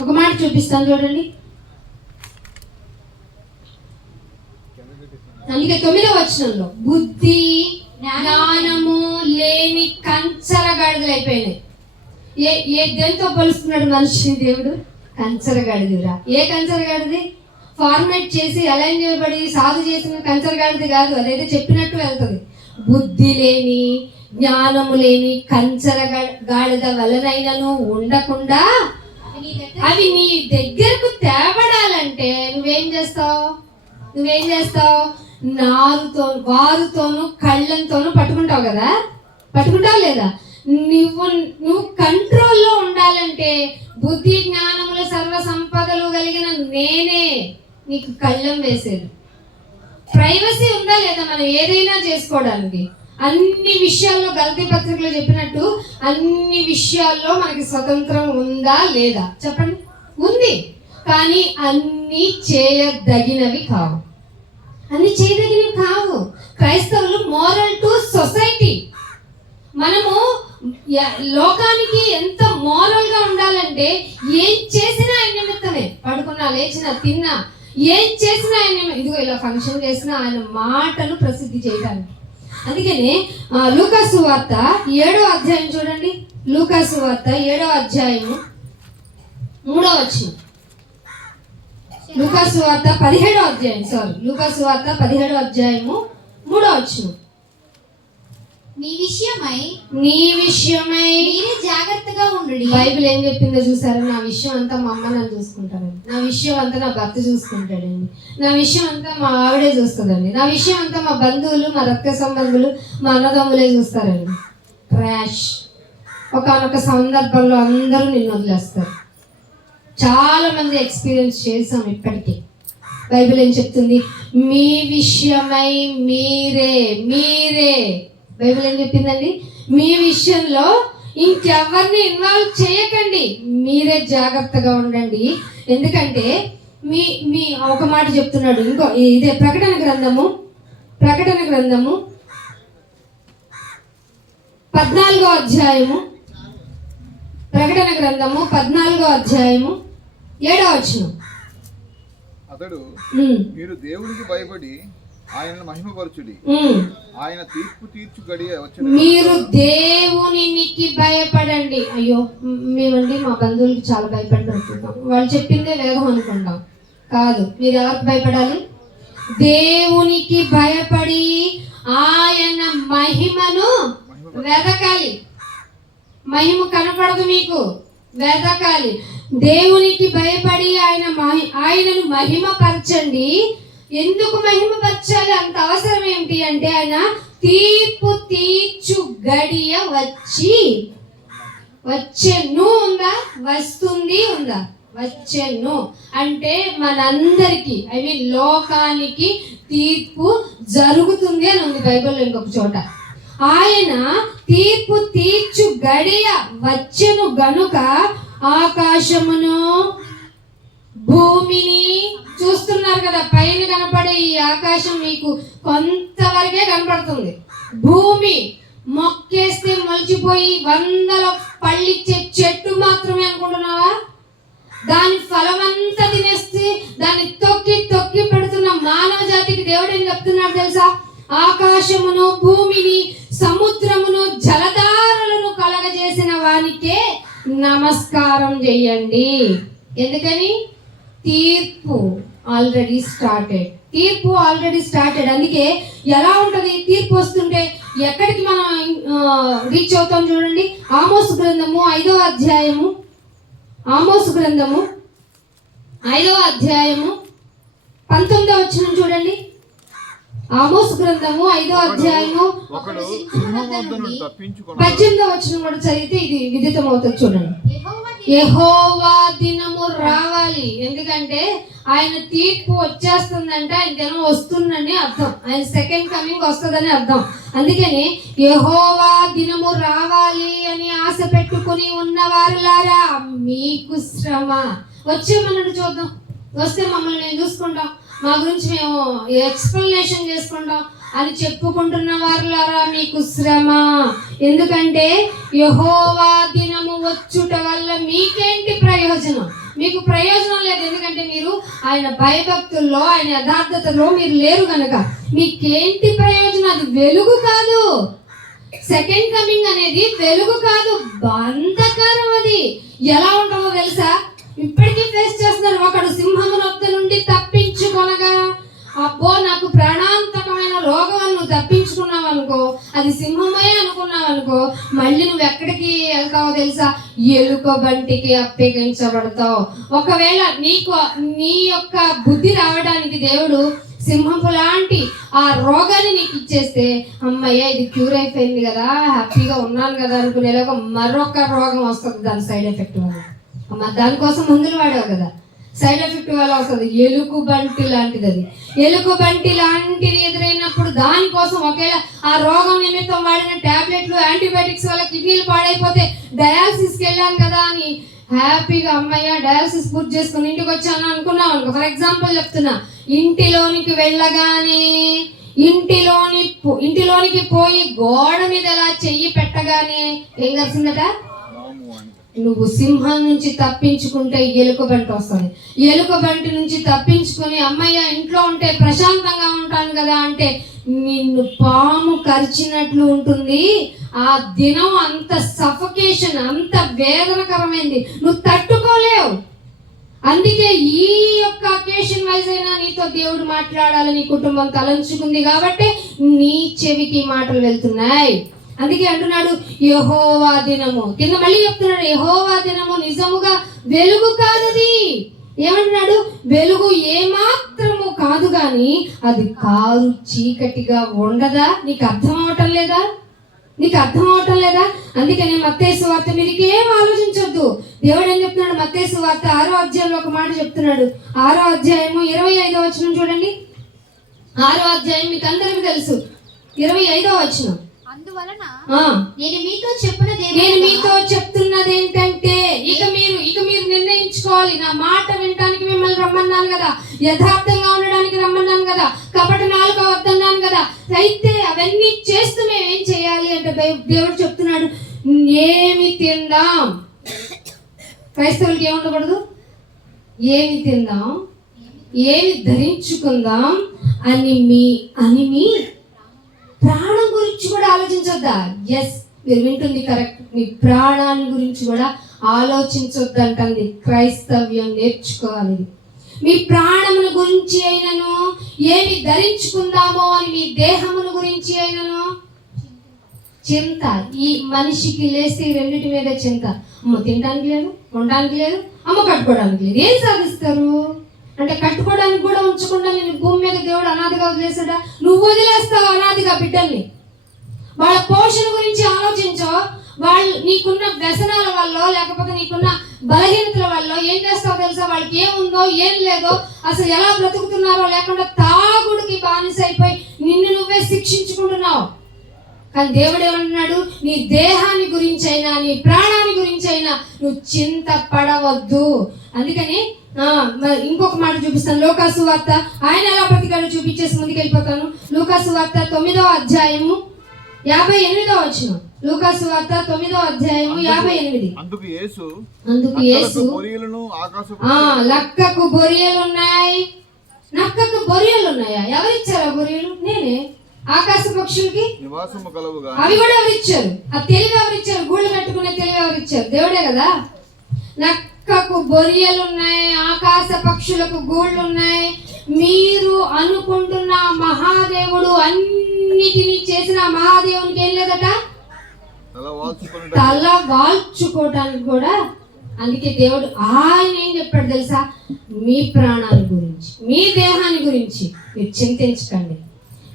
ఒక మాట చూపిస్తాను చూడండి. అందుకే 9వ వచనంలో, బుద్ధి జ్ఞానము లేని కంచర గాడిదలు అయిపోయినాయి. ఏ దేంతో పోలుస్తున్నాడు మనిషిని దేవుడు? కంచర గాడిదిరా. ఏ కంచర గాడిది? ఫార్మేట్ చేసి అలైన్ చేయబడి సాధు చేసిన కంచర గాడిది కాదు. అదైతే చెప్పినట్టు వెళ్తుంది. బుద్ధి లేని జ్ఞానము లేని కంచర గాడిద వలనైనను ఉండకుండా అవి నీ దగ్గరకు తేబడాలంటే నువ్వేం చేస్తావు? వారుతోనూ కళ్ళంతోనూ పట్టుకుంటావు కదా, పట్టుకుంటావు లేదా? నువ్వు కంట్రోల్లో ఉండాలంటే బుద్ధి జ్ఞానముల సర్వ సంపదలు కలిగిన నేనే నీకు కళ్ళం వేసేది. ప్రైవసీ ఉందా లేదా మనం ఏదైనా చేసుకోవడానికి? అన్ని విషయాల్లో గల్తీ పత్రికలో చెప్పినట్టు అన్ని విషయాల్లో మనకి స్వతంత్రం ఉందా లేదా చెప్పండి? ఉంది. కానీ అన్ని చేయదగినవి కావు. క్రైస్తవులు మోరల్ టు సొసైటీ. మనము లోకానికి ఎంత మోరల్ గా ఉండాలంటే ఏం చేసినా ఆయన నిమిత్తమే. పడుకున్నా, లేచినా, తిన్నా, ఏం చేసినా ఆయన ఇదిగో ఇలా ఫంక్షన్ చేసినా ఆయన మాటలు ప్రసిద్ధి చేయడానికి. అందుకనే లూకాసు వార్త 7వ అధ్యాయం చూడండి. లూకాసు వార్త 7వ అధ్యాయము 3వ వచనం. లూకాసు వార్త 17వ అధ్యాయం లూకాసు వార్త 17వ అధ్యాయము 3వ వచనం. నీ విషయమై మీరే జాగ్రత్తగా ఉండండి. బైబిల్ ఏం చెప్పిందో చూసారా? నా విషయం అంతా మా అమ్మ నన్ను చూసుకుంటారండి, నా విషయం అంతా నా భర్త చూసుకుంటాడండి, నా విషయం అంతా మా ఆవిడే చూస్తుందండి, నా విషయం అంతా మా బంధువులు, మా రక్త సంబంధులు, మా అన్నదమ్ములే చూస్తారండి. క్రాష్. ఒకనొక సందర్భంలో అందరూ నిన్ను వదిలేస్తారు. చాలా మంది ఎక్స్పీరియన్స్ చేసాం ఇప్పటికీ. బైబిల్ ఏం చెప్తుంది? మీ విషయమై మీరే బైబిల్ ఏం చెప్పిందండి? మీ విషయంలో ఇంకెవరిని ఇన్వాల్వ్ చేయకండి, మీరే జాగ్రత్తగా ఉండండి. ఎందుకంటే మీ ఒక మాట చెప్తున్నాడు. ఇంకో ఇదే ప్రకటన గ్రంథము 14వ అధ్యాయము, ప్రకటన గ్రంథము 14వ అధ్యాయము 7వ వచనం. అతడు మీరు దేవునికి భయపడి ఆయనను మహిమపరచుడి, ఆయన తీర్పు తీర్చు గడియ వచ్చును. మీరు దేవునికి భయపడండి. అయ్యో మేమండి మా బంధువులకి చాలా భయపడుతున్నాం, వాళ్ళు చెప్పిందే వేదం అనుకుంటాం. కాదు, మీరు ఎవరికి భయపడాలి? దేవునికి భయపడి ఆయన మహిమను వెదకాలి. మహిమ కనపడదు మీకు, వెదకాలి. దేవునికి భయపడి ఆయనను మహిమపరచండి. ఎందుకు మహిమపరచాలి? అంత అవసరం ఏమిటి అంటే ఆయన తీర్పు తీర్చు గడియ వచ్చెను ఉందా? వస్తుంది ఉందా? వచ్చెను అంటే మనందరికి, ఐ మీన్ లోకానికి తీర్పు జరుగుతుంది అని ఉంది బైబిల్లో ఇంకొక చోట. ఆయన తీర్పు తీర్చు గడియ వచ్చెను గనుక ఆకాశమును భూమిని చూస్తున్నారు కదా, పైన కనపడే ఈ ఆకాశం మీకు కొంతవరకే కనపడుతుంది. భూమి మొక్కేస్తే మొలిచిపోయి 100 పళ్ళిచ్చే చెట్టు మాత్రమే అనుకుంటున్నావా? దాని ఫలమంతా తినేస్తే దాన్ని తొక్కి తొక్కి పెడుతున్న మానవ జాతికి దేవుడు ఏం చెప్తున్నాడు తెలుసా? ఆకాశమును భూమిని సముద్రమును జలధారలను కలగజేసిన వానికే నమస్కారం చేయండి. ఎందుకని? తీర్పు ఆల్రెడీ స్టార్టెడ్. అందుకే ఎలా ఉంటది తీర్పు వస్తుంటే? ఎక్కడికి మనం రీచ్ అవుతాం చూడండి. ఆమోసు గ్రంథము 5వ అధ్యాయము 19వ వచనం చూడండి. ఆమోసు గ్రంథము 5వ అధ్యాయము 18వ వచనం కూడా చదివితే ఇది విదితం అవుతుంది. చూడండి. యెహోవా దినము రావాలి. ఎందుకంటే ఆయన తీర్పు వచ్చేస్తుందంటే ఆయన దినం వస్తుందని అర్థం, ఆయన సెకండ్ కమింగ్ వస్తుందని అర్థం. అందుకని యెహోవా దినము రావాలి అని ఆశ పెట్టుకుని ఉన్నవారులారా మీకు శ్రమ. వచ్చేమన్నాడు చూద్దాం, వస్తే మమ్మల్ని నేను చూసుకుంటాం, మా గురించి మేము ఎక్స్ప్లెనేషన్ చేసుకుంటాం అని చెప్పుకుంటున్న వారులారా మీకు శ్రమ. ఎందుకంటే యెహోవా దినము వచ్చుట వల్ల మీకేంటి ప్రయోజనం? మీకు ప్రయోజనం లేదు. ఎందుకంటే మీరు ఆయన భయభక్తుల్లో, ఆయన యథార్థతలో మీరు లేరు కనుక మీకేంటి ప్రయోజనం? అది వెలుగు కాదు. సెకండ్ కమింగ్ అనేది వెలుగు కాదు, అంధకారం. అది ఎలా ఉంటుందో తెలుసా? ఇప్పటికీ ఫేస్ చేస్తున్నారు. ఒకడు సింహము నొద్ద నుండి తప్పించుకొనగా, అబ్బో నాకు ప్రాణాంతకమైన రోగం అని నువ్వు తప్పించుకున్నావు అనుకో, అది సింహమే అనుకున్నావు అనుకో, మళ్ళీ నువ్వు ఎక్కడికి వెళ్తావో తెలుసా? ఎలుక బంటికి అప్పగించబడతావు. ఒకవేళ నీ యొక్క బుద్ధి రావడానికి దేవుడు సింహపు లాంటి ఆ రోగాన్ని నీకు ఇచ్చేస్తే, అమ్మయ్య ఇది క్యూర్ అయిపోయింది కదా, హ్యాపీగా ఉన్నాను కదా అనుకునేలాగా మరొక రోగం వస్తుంది దాని సైడ్ ఎఫెక్ట్ వల్ల. అమ్మ దానికోసం మందులు వాడావు కదా, సైడ్ ఎఫెక్ట్ వల్ల వస్తుంది. ఎలుగు బంటి లాంటిది. అది ఎలుగు బంటి లాంటిది ఎదురైనప్పుడు దానికోసం ఒకవేళ ఆ రోగం నిమిత్తం వాడిన టాబ్లెట్లు, యాంటీబయాటిక్స్ వల్ల కిడ్నీలు పాడైపోతే డయాలసిస్కి వెళ్ళాను కదా అని హ్యాపీగా అమ్మయ్య డయాలసిస్ పూర్తి చేసుకుని ఇంటికి వచ్చాను అనుకున్నావు అనుకో. ఫర్ ఎగ్జాంపుల్ చెప్తున్నా, ఇంటిలోనికి వెళ్ళగానే ఇంటిలోనికి పోయి గోడ మీద ఎలా చెయ్యి పెట్టగానే ఏం కలిసిందట? నువ్వు సింహం నుంచి తప్పించుకుంటే ఎలుకబంటి వస్తుంది. ఎలుకబంటి నుంచి తప్పించుకొని అమ్మయ్య ఇంట్లో ఉంటే ప్రశాంతంగా ఉంటాను కదా అంటే నిన్ను పాము కరిచినట్లు ఉంటుంది. ఆ దినం అంత సఫకేషన్, అంత వేదనకరమైంది, నువ్వు తట్టుకోలేవు. అందుకే ఈ యొక్క అకేషన్ వైజ్ అయినా నీతో దేవుడు మాట్లాడాలని కుటుంబం తలంచుకుంది కాబట్టి నీ చెవికి మాటలు వెళ్తున్నాయి. అందుకే అంటున్నాడు యెహోవా దినము, కింద మళ్ళీ చెప్తున్నాడు యెహోవా దినము నిజముగా వెలుగు కాదది. ఏమంటున్నాడు? వెలుగు ఏమాత్రము కాదు గాని అది కారు చీకటిగా ఉండదా? నీకు అర్థం అవటం లేదా? అందుకని మత్తయి సువార్త మీదకి ఏం ఆలోచించొద్దు. దేవుడు ఏం చెప్తున్నాడు? మత్తయి సువార్త 6వ అధ్యాయంలో ఒక మాట చెప్తున్నాడు. 6వ అధ్యాయము 25వ వచనం చూడండి. 6వ అధ్యాయం మీకు అందరికీ తెలుసు, 25వ వచనం. అందువలన నేను మీతో చెప్తున్నది ఏంటంటే ఇక మీరు నిర్ణయించుకోవాలి. నా మాట వినడానికి మిమ్మల్ని రమ్మన్నాను కదా, యథార్థంగా ఉండడానికి రమ్మన్నాను కదా, కపట నాలుక వద్దన్నాను కదా. అయితే అవన్నీ చేస్తూ మేము ఏం చేయాలి అంటే దేవుడు చెప్తున్నాడు, ఏమి తిందాం. క్రైస్తవులకి ఏముండకూడదు, ఏమి తిందాం, ఏమి ధరించుకుందాం అని మీ ప్రాణం గురించి కూడా ఆలోచించొద్దా? ఎస్, మీరు వింటుంది కరెక్ట్. మీ ప్రాణాన్ని గురించి కూడా ఆలోచించొద్దంటుంది. క్రైస్తవ్యం నేర్చుకోవాలి. మీ ప్రాణముల గురించి అయినను, ఏమి ధరించుకుందామో అని మీ దేహముల గురించి అయినను చింత. ఈ మనిషికి లేస్తే రెండింటి మీద చింత. అమ్మ తినడానికి లేదు, ఉండడానికి లేదు, అమ్మ కట్టుకోవడానికి లేదు. ఏం సాధిస్తారు అంటే కట్టుకోవడానికి కూడా ఉంచకుండా నేను భూమి మీద దేవుడు అనాథగా వదిలేసాడా? నువ్వు వదిలేస్తావు అనాథగా బిడ్డల్ని. వాళ్ళ పోషణ గురించి ఆలోచించో. వాళ్ళు నీకున్న వ్యసనాల వల్ల లేకపోతే నీకున్న బలహీనతల వల్ల ఏం చేస్తావో తెలుసా? వాళ్ళకి ఏముందో ఏం లేదో అసలు ఎలా బ్రతుకుతున్నారో లేకుండా తాగుడికి బానిస అయిపోయి నిన్ను నువ్వే శిక్షించుకుంటున్నావు. కానీ దేవుడు ఏమంటున్నాడు? నీ దేహాన్ని గురించి అయినా నీ ప్రాణాన్ని గురించి అయినా నువ్వు చింత పడవద్దు. అందుకని ఇంకొక మాట చూపిస్తాను. లూకాసు వార్త, ఆయన ఎలా బ్రతికాడో చూపించేసి ముందుకు వెళ్ళిపోతాను. లూకాసు వార్త 9వ అధ్యాయము 58వ వచనం. లూకాసు వార్త 9వ అధ్యాయము 58. అందుకు యేసు లక్కకు బొరియలు ఉన్నాయి. నక్కకు బొరియలు ఉన్నాయా? ఎవరిచ్చారు ఆ బొరియలు? నేనే. ఆకాశ పక్షులకి అవి కూడా ఎవరిచ్చారు? ఆ తెలివి ఎవరిచ్చారు? గూళ్ళు కట్టుకునే తెలివి ఎవరిచ్చారు? దేవుడే కదా. నక్కకు బొరియలు ఉన్నాయి, ఆకాశ పక్షులకు గూళ్ళు ఉన్నాయి. మీరు అనుకుంటున్న మహాదేవుడు అన్నిటినీ చేసిన మహాదేవునికి ఏం లేదట, తల వాల్చుకోవటానికి కూడా. అందుకే దేవుడు ఆయన ఏం చెప్పాడు తెలుసా? మీ ప్రాణాల గురించి, మీ దేహాన్ని గురించి మీరు చింతించకండి.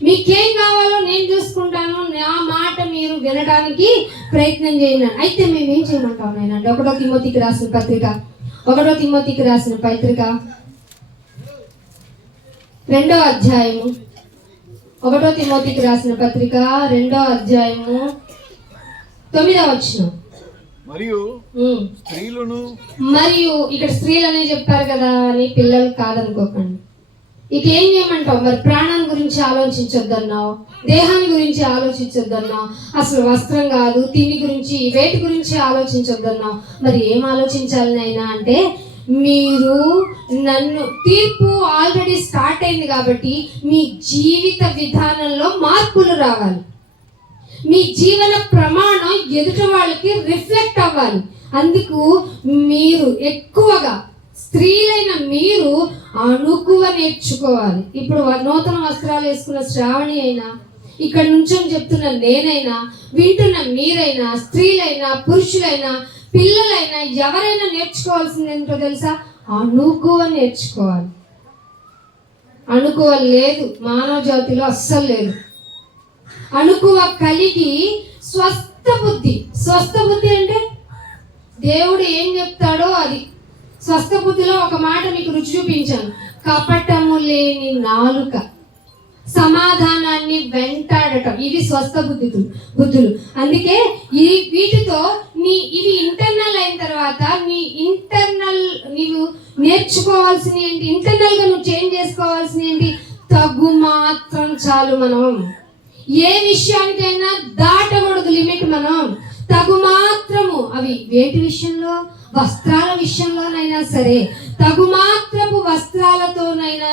మీకేం కావాలో నేను చూసుకుంటాను, నా మాట మీరు వినడానికి ప్రయత్నం చేయండి. అయితే మేమేం చేయమంటాం నేనంటే 1 తిమోతికి రాసిన పత్రిక 2వ అధ్యాయము 1 తిమోతికి రాసిన పత్రిక 2వ అధ్యాయము 9వ వచనం. మరియు ఇక్కడ స్త్రీలనే చెప్పారు కదా అని పిల్లలు కాదనుకోకండి. ఇక ఏం చేయమంటావు? మరి ప్రాణాన్ని గురించి ఆలోచించొద్దన్నావు, దేహాన్ని గురించి ఆలోచించొద్దన్నావు, అసలు వస్త్రం కాదు తిండి గురించి వేటి గురించి ఆలోచించొద్దన్నావు. మరి ఏం ఆలోచించాలి నైనా అంటే మీరు నన్ను తీర్పు ఆల్రెడీ స్టార్ట్ అయింది కాబట్టి మీ జీవిత విధానంలో మార్పులు రావాలి. మీ జీవన ప్రమాణం ఎదుటి వాళ్ళకి రిఫ్లెక్ట్ అవ్వాలి. అందుకు మీరు ఎక్కువగా స్త్రీలైన మీరు అణుకువ నేర్చుకోవాలి. ఇప్పుడు నూతన వస్త్రాలు వేసుకున్న శ్రావణి అయినా, ఇక్కడ నుంచి చెప్తున్న నేనైనా, వింటున్న మీరైనా, స్త్రీలైనా, పురుషులైనా, పిల్లలైనా ఎవరైనా నేర్చుకోవాల్సింది ఏంటో తెలుసా? అణుకువ నేర్చుకోవాలి. అణుకువ లేదు మానవ జాతిలో, అస్సలు లేదు. అణుకువ కలిగి స్వస్థ బుద్ధి అంటే దేవుడు ఏం చెప్తాడో అది. స్వస్థ బుద్ధిలో ఒక మాట మీకు రుచి చూపించాను. కపటము లేని నాలుక, సమాధానాన్ని వెంటాడటం, ఇవి స్వస్థ బుద్ధులు. అందుకే వీటితో ఇవి ఇంటర్నల్ అయిన తర్వాత నీవు నేర్చుకోవాల్సిన ఏంటి? ఇంటర్నల్ గా నువ్వు చేంజ్ చేసుకోవాల్సిన ఏంటి? తగు మాత్రం చాలు. మనం ఏ విషయానికైనా దాటకూడదు లిమిట్. మనం తగు మాత్రము, అవి వేటి విషయంలో? వస్త్రాల విషయంలోనైనా సరే తగు మాత్రపు వస్త్రాలతోనైనా,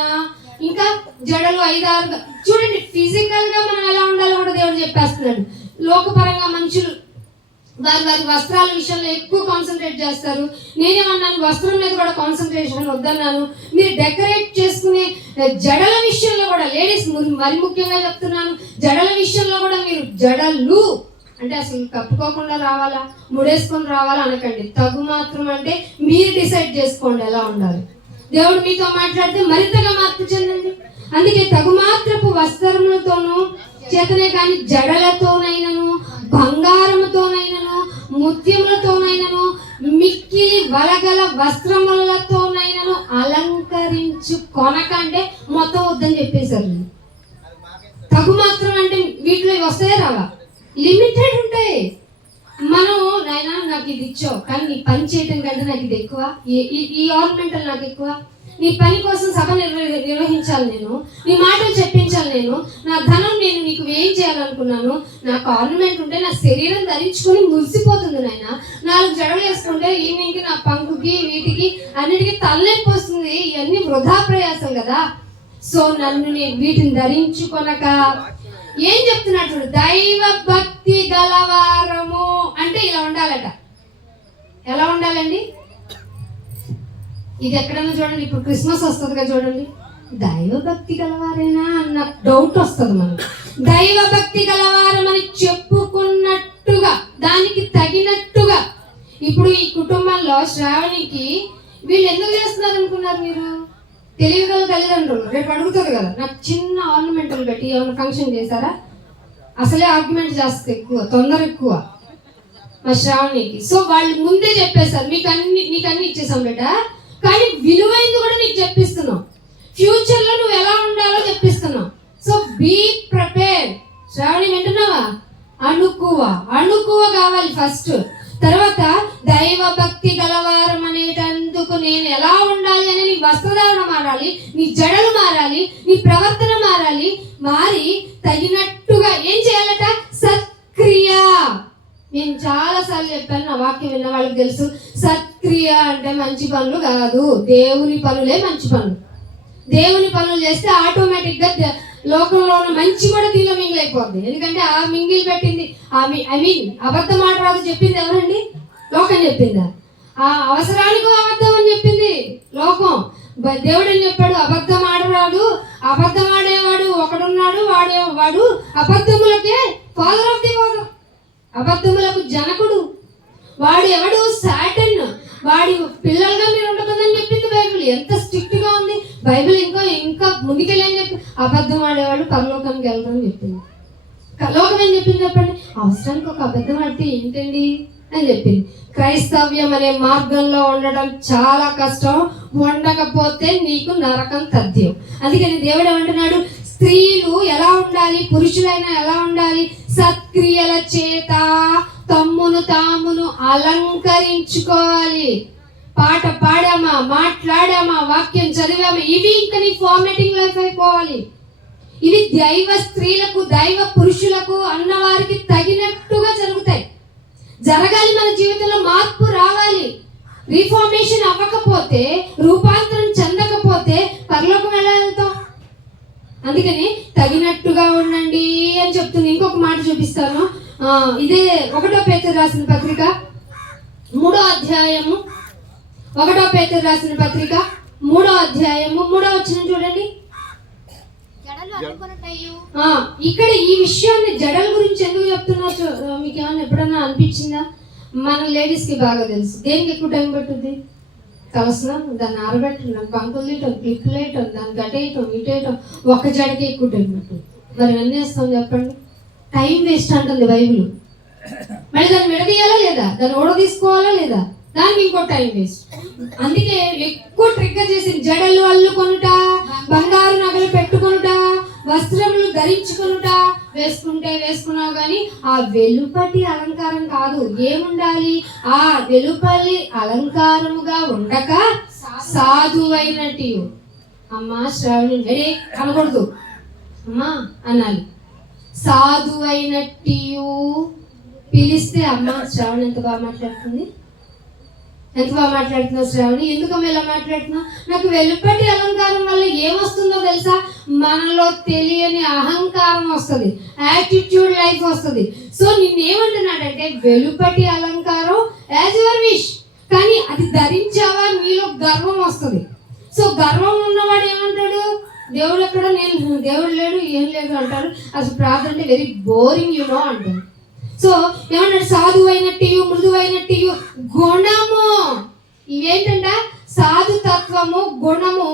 ఇంకా జడలు 5-6 చూడండి. ఫిజికల్ గా మనం ఎలా ఉండాలో కూడా దేవుడు చెప్పేస్తున్నాడు. లోకపరంగా మనుషులు వారి వస్త్రాల విషయంలో ఎక్కువ కాన్సన్ట్రేట్ చేస్తారు. నేనేమన్నాను, వస్త్రం మీద కూడా కాన్సన్ట్రేషన్ వద్దన్నాను. మీరు డెకరేట్ చేసుకునే జడల విషయంలో కూడా, లేడీస్ మరి ముఖ్యంగా చెప్తున్నాను, జడల విషయంలో కూడా మీరు జడలు అంటే అసలు కప్పుకోకుండా రావాలా, ముడేసుకొని రావాలా అనకండి. తగు మాత్రం అంటే మీరు డిసైడ్ చేసుకోండి ఎలా ఉండాలి. దేవుడు మీతో మాట్లాడితే మరింతగా మార్పు చెందండి. అందుకే తగు మాత్రపు వస్త్రములతోనూ చేతనే కానీ జడలతోనైనను, బంగారముతోనైనను, ముత్యములతోనైనను, మిక్కిలి వలగల వస్త్రములతోనైనను అలంకరించుకొనకంటే మొత్తం వద్దని చెప్పేశారు. తగు మాత్రం అంటే వీటిలో వస్తాయే రావా? లిమిటెడ్ ఉంటాయి. మనం నాయనా నాకు ఇది ఇచ్చావు, కానీ నీ పని చేయటం కంటే నాకు ఇది ఎక్కువ, ఈ ఆర్నమెంటల్ నాకు ఎక్కువ, నీ పని కోసం సభ నిర్వహించాలి, నేను నీ మాటలు చెప్పించాలి, నేను నా ధనం నేను నీకు ఏం చేయాలనుకున్నాను, నాకు ఆర్నమెంట్ ఉంటే నా శరీరం ధరించుకొని మురిసిపోతుంది నాయన, 4 జడలు వేసుకుంటే ఈవినింగ్కి నా పంకుకి వీటికి అన్నిటికీ తలనొప్పి వస్తుంది, ఇవన్నీ వృధా ప్రయాసం కదా. సో నన్ను నేను వీటిని ధరించుకొనక ఏం చెప్తున్నట్టు, దైవ భక్తి గలవారము అంటే ఇలా ఉండాలట. ఎలా ఉండాలండి? ఇది ఎక్కడన్నా చూడండి, ఇప్పుడు క్రిస్మస్ వస్తుంది కదా చూడండి, దైవ భక్తి గలవారేనా అన్న డౌట్ వస్తుంది మనకు. దైవ భక్తి గలవారమని చెప్పుకున్నట్టుగా, దానికి తగినట్టుగా. ఇప్పుడు ఈ కుటుంబంలో శ్రావణికి వీళ్ళు ఎందుకు చేస్తున్నారు అనుకున్నారు మీరు? తెలియగల తల్లిదండ్రులు రేపు అడుగుతారు కదా, నాకు చిన్న ఆర్నమెంటల్ పెట్టి ఏమైనా ఫంక్షన్ చేశారా? అసలే ఆర్గ్యుమెంట్ చేస్తే ఎక్కువ, తొందర ఎక్కువ మా శ్రావణికి. సో వాళ్ళు ముందే చెప్పేశారు, నీకు అన్ని ఇచ్చేసాం బిడ్డ, కానీ విలువైంది కూడా నీకు చెప్పిస్తున్నాం, ఫ్యూచర్ లో నువ్వు ఎలా ఉండాలో చెప్పిస్తున్నాం. So be prepare. శ్రావణి వింటున్నావా? అణుకువ కావాలి ఫస్ట్. తర్వాత దైవ భక్తి గలవారం అనేటందుకు నేను ఎలా ఉండాలి అని నీ వస్త్రధారణ మారాలి, నీ జడలు మారాలి, నీ ప్రవర్తన మారాలి. మారి తగినట్టుగా ఏం చేయాలట? సత్క్రియ. నేను చాలా సార్లు చెప్పాను, నా వాక్యం విన్న వాళ్ళకి తెలుసు. సత్క్రియ అంటే మంచి పనులు కాదు, దేవుని పనులే మంచి పనులు. దేవుని పనులు చేస్తే ఆటోమేటిక్ గా లోకంలో ఉన్న మంచి కూడా దీనిలో మింగిల్ అయిపోద్ది. ఎందుకంటే ఆ మింగిల్ పెట్టింది, అబద్ధం ఆడరాదు చెప్పింది ఎవరండి? లోకం చెప్పిందా? ఆ అవసరానికి అబద్ధం అని చెప్పింది లోకం. దేవుడు అని చెప్పాడు, అబద్ధం ఆడరాదు, అబద్ధం ఆడేవాడు ఒకడున్నాడు, వాడు అబద్ధములకే ఫాదర్ ఆఫ్ ది ఫాదర్, అబద్ధములకు జనకుడు. వాడు ఎవడు? సాటన్. వాడి పిల్లలుగా మీరు ఉండకూడదని చెప్పింది బైబిల్. ఎంత స్ట్రిక్ట్ గా ఉంది బైబిల్. ఇంకా ముందుకెళ్ళని చెప్పి అబద్ధం ఆడేవాడు పరలోకానికి వెళ్తామని చెప్పింది. లోకం ఏం చెప్పింది చెప్పండి? అవసరానికి ఒక అబద్ధం ఆడితే ఏంటండి అని చెప్పింది. క్రైస్తవ్యం అనే మార్గంలో ఉండడం చాలా కష్టం, ఉండకపోతే నీకు నరకం తథ్యం. అందుకని దేవుడు ఏమంటున్నాడు? స్త్రీలు ఎలా ఉండాలి, పురుషులైనా ఎలా ఉండాలి? సత్క్రియల చేత తమ్మును తామును అలంకరించుకోవాలి. పాట పాడామా, మాట్లాడామా, వాక్యం చదివామా, ఇవి ఇంకా నీ ఫార్మేటింగ్ లైఫ్ అయిపోవాలి. ఇవి దైవ స్త్రీలకు, దైవ పురుషులకు అన్నవారికి తగినట్టుగా జరుగుతాయి. జరగాలి, మన జీవితంలో మార్పు రావాలి. రీఫార్మేషన్ అవ్వకపోతే, రూపాంతరం చెందకపోతే పరలోకం ఎలా వెళ్తాం? అందుకని తగినట్టుగా ఉండండి అని చెప్తుంది. ఇంకొక మాట చూపిస్తాను. ఇదే 1 పేతురు రాసిన పత్రిక 3వ అధ్యాయము, 1 పేతురు రాసిన పత్రిక 3వ అధ్యాయము 3వ వచనం చూడండి. ఇక్కడ ఈ విషయాన్ని జడల గురించి ఎందుకు చెప్తున్నారు మీకు ఏమైనా ఎప్పుడన్నా అనిపించిందా? మన లేడీస్ కి బాగా తెలుసు. దేనికి ఎక్కువ టైం పట్టుద్ది? తలస్నానం, దాన్ని ఆరబెట్టడం, దాన్ని పంపులు తీయటం, క్లిప్పులు వేయటం, దాన్ని గట్టేయటం, ఇటేయటం, ఒక జడకి ఎక్కువ టైం పట్టుద్ది. మరి ఏం చేస్తాం చెప్పండి? టైం వేస్ట్ అంటుంది బైబిల్. మళ్ళీ దాన్ని విడదీయాలా లేదా? దాన్ని ఓడ తీసుకోవాలా లేదా? దానికి ఇంకో టైం వేస్ట్. అందుకే ఎక్కువ ట్రిగ్గర్ చేసి జడలు అల్లుకొనుట, బంగారు నగలు పెట్టుకొనుట, వస్త్రములు ధరించుకొనుట, వేసుకున్నావు కానీ ఆ వెలుపటి అలంకారం కాదు. ఏముండాలి? ఆ వెలుపలి అలంకారముగా ఉండక సాధువైనట్టు. అమ్మా శ్రావణి రెడీ అనకూడదు, అమ్మా అనాలి. సాధువైనట్టు పిలిస్తే అమ్మ శ్రావణి ఎంత బాగా మాట్లాడుతుంది, ఎంత బాగా మాట్లాడుతున్నావు శ్రావణి, ఎందుకమ్మ ఇలా మాట్లాడుతున్నావు? నాకు వెలుపటి అలంకారం వల్ల ఏమొస్తుందో తెలుసా? మనలో తెలియని అహంకారం వస్తుంది, యాటిట్యూడ్ లైఫ్ వస్తుంది. సో నిన్నేమంటున్నాడంటే వెలుపటి అలంకారం యాజ్ యువర్ విష్, కానీ అది ధరించావా నీలో గర్వం వస్తుంది. సో గర్వం ఉన్నవాడు ఏమంటాడు? దేవుడు ఎక్కడ, నేను దేవుడు లేడు ఏం లేదు అంటాడు. అసలు ప్రార్థన అంటే వెరీ బోరింగ్ యూనో అంటాడు. సో ఏమన్నాడు? సాధువైనట్టు మృదువైనట్టు గుణము. ఇవేంటంట? సాధుతత్వము, గుణము.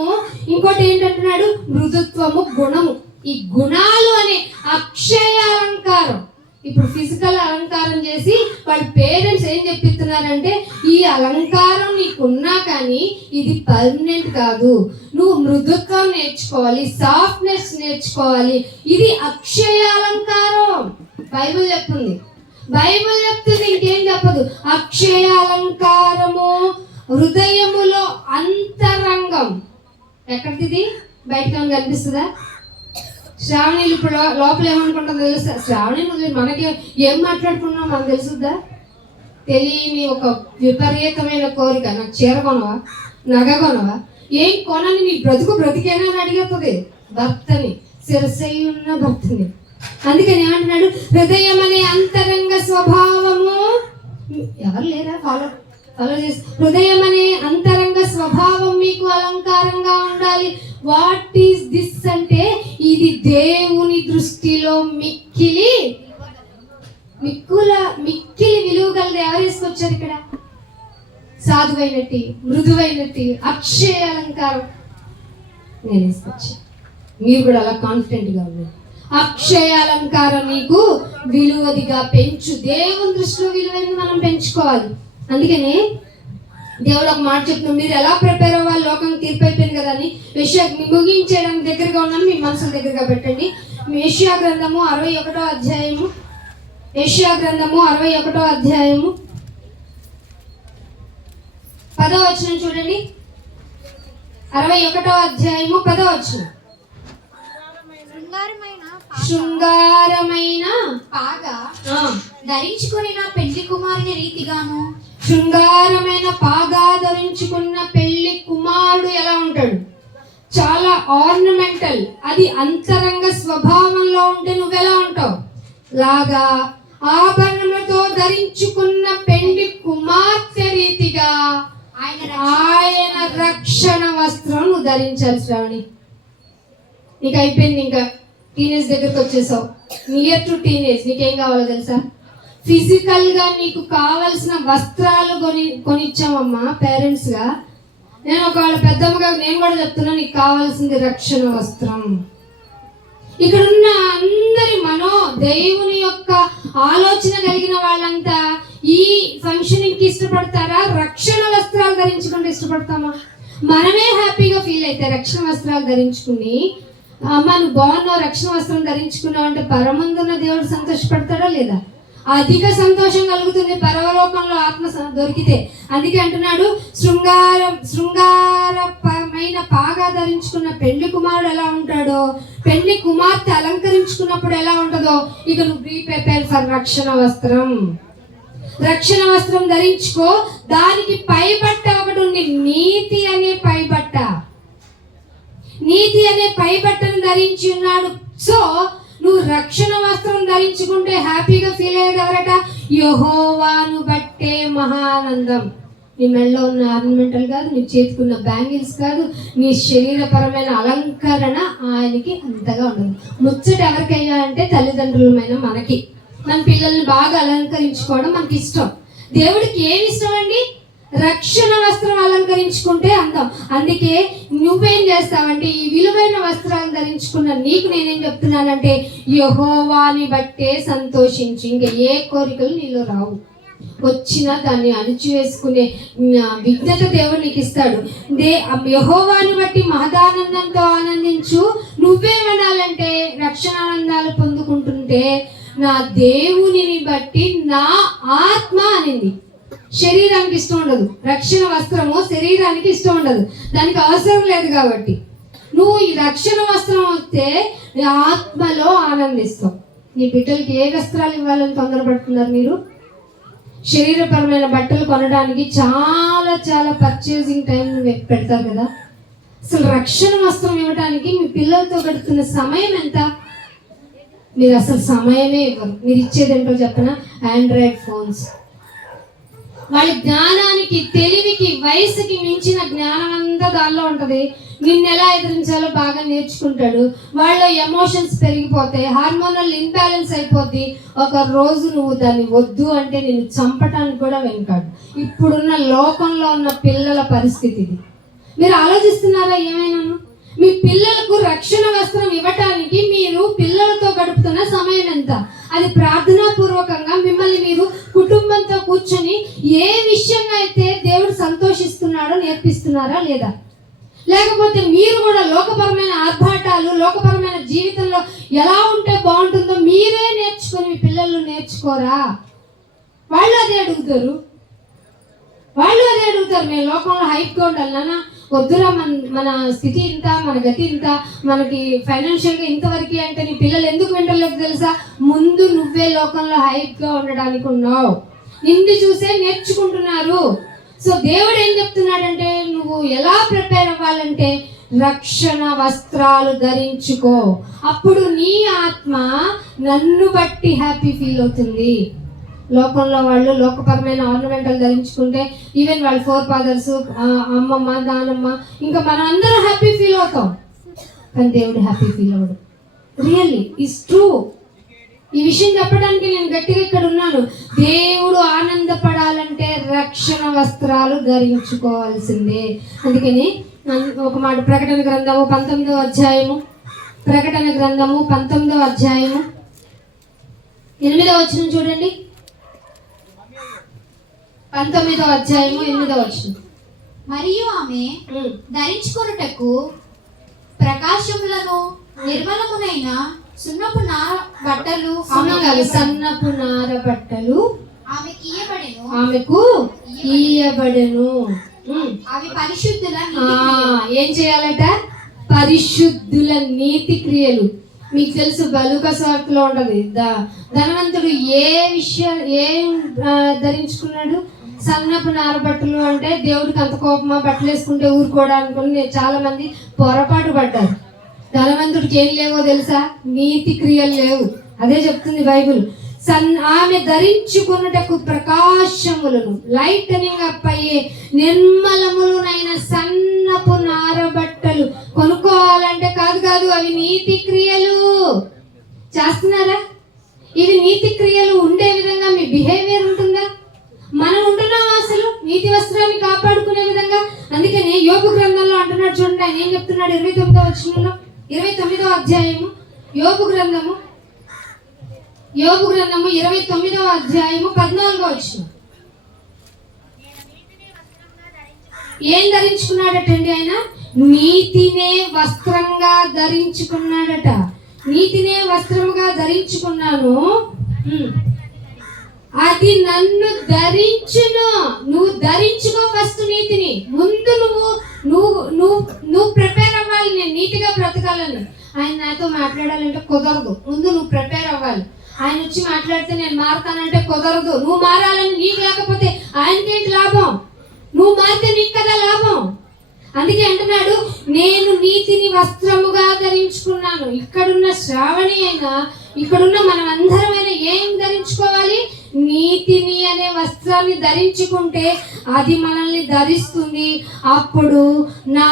ఇంకోటి ఏంటంటున్నాడు? మృదుత్వము, గుణము. ఈ గుణాలు అనే అక్షయ అలంకారం. ఇప్పుడు ఫిజికల్ అలంకారం చేసి వాళ్ళ పేరెంట్స్ ఏం చెప్పిస్తున్నారంటే ఈ అలంకారం నీకున్నా కానీ ఇది పర్మనెంట్ కాదు, నువ్వు మృదుత్వం నేర్చుకోవాలి, సాఫ్ట్నెస్ నేర్చుకోవాలి, ఇది అక్షయ అలంకారం. బైబిల్ చెప్తుంది, బైబిల్ చెప్తుంది, ఇంకేం చెప్పదు. అక్షయ అలంకారము హృదయములో అంతరంగం. ఎక్కడిది? బయటకు కనిపిస్తుందా? శ్రావణిలు ఇప్పుడు లోపల ఏమనుకుంటుందో తెలుసా? శ్రావణి మనకి ఏం మాట్లాడుకున్నాం మనకు తెలుసుద్దా? తెలియని ఒక విపరీతమైన కోరిక, నాకు చీర కొనవా, నగ కొనవా, ఏం కొనని నీ బ్రతికేనా అని అడిగేస్తుంది భర్తని, శిరసై ఉన్న భర్తని. అందుకని ఏమంటున్నాడు? హృదయం అనే అంతరంగ స్వభావము. ఎవరు లేరా ఫాలో చేసి? హృదయం అనే అంతరంగ స్వభావం మీకు అలంకారంగా ఉండాలి. వాట్ ఈస్ దిస్ అంటే ఇది దేవుని దృష్టిలో మిక్కిలి విలువ గలది. ఎవరు వేసుకొచ్చారు ఇక్కడ? సాధువైనట్టు, మృదువైనట్టు, అక్షయ అలంకారం నేను వేసుకొచ్చాను. మీరు కూడా అలా కాన్ఫిడెంట్గా ఉన్నారు. అక్షయ అలంకారం నీకు విలువదిగా పెంచు. దేవుని దృష్టిలో విలువైనది మనం పెంచుకోవాలి. అందుకని దేవుడు ఒక మాట చెప్తున్నాడు, మీరు ఎలా ప్రిపేర్ అవ్వాలి, లోకం తీర్పు అయిపోయింది కదా అని. ముగించేయడానికి దగ్గరగా ఉన్నాను, మీ మనసుల దగ్గరగా పెట్టండి. యెషయా గ్రంథము 61వ అధ్యాయము, యెషయా గ్రంథము 61వ అధ్యాయము 10వ వచనం చూడండి. 61వ అధ్యాయము 10వ వచనం. శృంగారమైన పాగా ధరించుకుని నా పెళ్లి కుమారుని రీతిగాను. శృంగారమైన పాగా ధరించుకున్న పెళ్లి కుమారుడు ఎలా ఉంటాడు? చాలా ఆర్నమెంటల్. అది అంతరంగ స్వభావంలో ఉంటే నువ్వెలా ఉంటావు? లాగా ఆభరణములతో ధరించుకున్న పెళ్లి కుమార్తె రీతిగా ఆయన రక్షణ వస్త్రం నువ్వు ధరించాలి. శ్రావణి, నీకు అయిపోయింది, ఇంకా టీనేజ్ దగ్గరకు వచ్చేసావు, నియర్ టు టీనేజ్. నీకేం కావాలో తెలుసా? ఫిజికల్ గా నీకు కావలసిన వస్త్రాలు కొనిచ్చామమ్మా పేరెంట్స్ గా. నేను ఒకవేళ పెద్దమ్మగా నేను కూడా చెప్తున్నా, నీకు కావాల్సింది రక్షణ వస్త్రం. ఇక్కడున్న అందరి దేవుని యొక్క ఆలోచన కలిగిన వాళ్ళంతా ఈ ఫంక్షనింగ్ కి ఇష్టపడతారా? రక్షణ వస్త్రాలు ధరించుకుంటే ఇష్టపడతామా? మనమే హ్యాపీగా ఫీల్ అయితే రక్షణ వస్త్రాలు ధరించుకుని, అమ్మ నువ్వు బాగున్నావు రక్షణ వస్త్రం ధరించుకున్నావు అంటే పరమందున్న దేవుడు సంతోషపడతాడా లేదా? అధిక సంతోషం కలుగుతుంది పరలోకంలో ఆత్మ దొరికితే. అందుకే అంటున్నాడు, శృంగారమైన పాగా ధరించుకున్న పెళ్లి కుమారుడు ఎలా ఉంటాడో, పెళ్లి కుమార్తె అలంకరించుకున్నప్పుడు ఎలా ఉంటుందో, ఇక నువ్వు బీ ప్రిపేర్ ఫర్ రక్షణ వస్త్రం. రక్షణ వస్త్రం ధరించుకో. దానికి పైబట్ట ఒకటి ఉంది, నీతి అనే పైబట్ట. నీతి అనే పైబట్టను ధరించి ఉన్నాడు. సో నువ్వు రక్షణ వస్త్రం ధరించుకుంటే హ్యాపీగా ఫీల్ అయ్యేది ఎవరట? యెహోవాను బట్టే మహానందం. నీ మెడలో ఉన్న ఆర్నమెంటల్ కాదు, నీ చేతికున్న బ్యాంగిల్స్ కాదు, నీ శరీరపరమైన అలంకరణ ఆయనకి అంతగా ఉండదు. ముచ్చట ఎవరికయ్యా అంటే తల్లిదండ్రులమైన మనకి. మన పిల్లల్ని బాగా అలంకరించుకోవడం మనకి ఇష్టం. దేవుడికి ఏమి ఇష్టం అండి? రక్షణ వస్త్రం అలంకరించుకుంటే అందం. అందుకే నువ్వేం చేస్తావంటే ఈ విలువైన వస్త్రాలు ధరించుకున్న నీకు నేనేం చెప్తున్నానంటే యెహోవాని బట్టే సంతోషించు. ఇంకా ఏ కోరికలు నీలో రావు. వచ్చిన దాన్ని అణిచివేసుకునే విజ్ఞత దేవుడు నీకు ఇస్తాడు. యెహోవాని బట్టి మహదానందంతో ఆనందించు. నువ్వేమనాలంటే రక్షణ ఆనందాలు పొందుకుంటుంటే నా దేవునిని బట్టి నా ఆత్మ అనింది. శరీరానికి ఇష్టం ఉండదు, రక్షణ వస్త్రము శరీరానికి ఇష్టం ఉండదు, దానికి అవసరం లేదు. కాబట్టి నువ్వు ఈ రక్షణ వస్త్రం వస్తే ఆత్మలో ఆనందిస్తావు. నీ బిడ్డలకి ఏ వస్త్రాలు ఇవ్వాలని తొందరపడుతున్నారు మీరు? శరీరపరమైన బట్టలు కొనడానికి చాలా చాలా పర్చేసింగ్ టైం పెడతారు కదా. అసలు రక్షణ వస్త్రం ఇవ్వడానికి మీ పిల్లలతో గడుపుతున్న సమయం ఎంత? మీరు అసలు సమయమే ఇవ్వరు. మీరు ఇచ్చేది ఏంటో చెప్పనా? Android phones. వాళ్ళ జ్ఞానానికి, తెలివికి, వయసుకి మించిన జ్ఞానం అంతా దానిలో ఉంటుంది. నిన్ను ఎలా ఎదిరించాలో బాగా నేర్చుకుంటాడు. వాళ్ళు ఎమోషన్స్ పెరిగిపోతాయి, హార్మోనల్ ఇన్బ్యాలెన్స్ అయిపోద్ది. ఒక రోజు నువ్వు దాన్ని వద్దు అంటే నేను చంపటానికి కూడా వెనుకాడు. ఇప్పుడున్న లోకంలో ఉన్న పిల్లల పరిస్థితి ఇది. మీరు ఆలోచిస్తున్నారా ఏమైనాను? మీ పిల్లలకు రక్షణ వస్త్రం ఇవ్వటానికి మీరు పిల్లలతో గడుపుతున్న సమయం ఎంత? అది ప్రార్థనాపూర్వకంగా మిమ్మల్ని మీరు కుటుంబంతో కూర్చొని ఏ విషయంగా అయితే దేవుడు సంతోషిస్తున్నాడో నేర్పిస్తున్నారా లేదా? లేకపోతే మీరు కూడా లోకపరమైన ఆర్భాటాలు, లోకపరమైన జీవితంలో ఎలా ఉంటే బాగుంటుందో మీరే నేర్చుకొని మీ పిల్లలు నేర్చుకోరా? వాళ్ళు అదే అడుగుతారు. మేము లోకంలో హైప్గా ఉండాలి నాన్న, వద్దురా మన స్థితి ఇంత, మన గతి ఇంత, మనకి ఫైనాన్షియల్గా ఇంతవరకు అంటే నీ పిల్లలు ఎందుకు వింటలేదు తెలుసా? ముందు నువ్వే లోకంలో హైప్గా ఉండడానికి ఉన్నావు. నిన్ను చూసే నేర్చుకుంటున్నారు. సో దేవుడు ఏం చెప్తున్నాడంటే నువ్వు ఎలా ప్రిపేర్ అవ్వాలంటే రక్షణ వస్త్రాలు ధరించుకో. అప్పుడు నీ ఆత్మ నన్ను బట్టి హ్యాపీ ఫీల్ అవుతుంది. లోకంలో వాళ్ళు లోకపరమైన ఆర్నమెంటల్ ధరించుకుంటే ఈవెన్ వాళ్ళ ఫోర్ ఫాదర్స్, అమ్మమ్మ, నానమ్మ, ఇంకా మనం అందరం హ్యాపీ ఫీల్ అవుతాం. కానీ దేవుడు హ్యాపీ ఫీల్ అవ్వడు. Really it's true. ఈ విషయం చెప్పడానికి నేను గట్టిగా ఇక్కడ ఉన్నాను. దేవుడు ఆనందపడాలంటే రక్షణ వస్త్రాలు ధరించుకోవాల్సిందే. అందుకని ఒక మాట, ప్రకటన గ్రంథము 19వ అధ్యాయము, ప్రకటన గ్రంథము 19వ అధ్యాయము 8వ వచనం చూడండి. 19వ అధ్యాయము 8వ వచనం. మరియు ఆమె ధరించుకొనుటకు ప్రకాశములను నిర్మలమునైన సున్నపు నార బట్టలు, సన్నపు నార బట్టలు ఆమెకు ఇయ్యబడెను. అవి పరిశుద్ధుల ఏం చేయాలట? పరిశుద్ధుల నీతి క్రియలు. మీకు తెలుసు బలుక స్వార్థలో ఉంటది. ధనవంతుడు ఏం ధరించుకున్నాడు? సన్నపు నార బట్టలు. అంటే దేవుడికి అంత కోపమా బట్టలు వేసుకుంటే ఊరుకోవడానికి? చాలా మంది పొరపాటు పడ్డారు. ధనవంతుడికి ఏం లేవో తెలుసా? నీతి క్రియలు లేవు. అదే చెప్తుంది బైబిల్. ఆమె ధరించుకున్నటకు ప్రకాశములను, లైటనింగ్ అప్ అయ్యే నిర్మలములనైన సన్నపు నార బట్టలు కొనుక్కోవాలంటే కాదు, అవి నీతి క్రియలు. చేస్తున్నారా? ఇవి నీతి క్రియలు ఉండే విధంగా మీ బిహేవియర్ ఉంటుందా? మనం ఉంటున్నాం అసలు నీతి వస్త్రాన్ని కాపాడుకునే విధంగా? అందుకని యోబు గ్రంథంలో అంటున్నాడు చూడండి. ఆయన ఏం చెప్తున్నాడు? 29వ వచనంలో, 29వ అధ్యాయము యోబు గ్రంథము 29వ అధ్యాయము 14వ వచనం. ఏం ధరించుకున్నాడటండి ఆయన? నీతినే వస్త్రంగా ధరించుకున్నాడట. నీతినే వస్త్రముగా ధరించుకున్నాను, అది నన్ను ధరించును. నువ్వు ధరించుకో ఫస్ట్ నీతిని. ముందు నువ్వు ప్రిపేర్ అవ్వాలి. నేను నీతిగా బ్రతకాలని. ఆయన నాతో మాట్లాడాలంటే కుదరదు. ముందు నువ్వు ప్రిపేర్ అవ్వాలి. ఆయన వచ్చి మాట్లాడితే నేను మారుతానంటే కుదరదు. నువ్వు మారాలని నీకు లేకపోతే ఆయనకేంటి లాభం? నువ్వు మారితే నీకు కదా లాభం. అందుకే అంటున్నాడు నేను నీతిని వస్త్రముగా ధరించుకున్నాను. ఇక్కడున్న శ్రావణి అయినా, ఇక్కడున్న మనం అందరమైనా ఏం ధరించుకోవాలి? నీతిని అనే వస్త్రాన్ని ధరించుకుంటే అది మనల్ని ధరిస్తుంది. అప్పుడు నా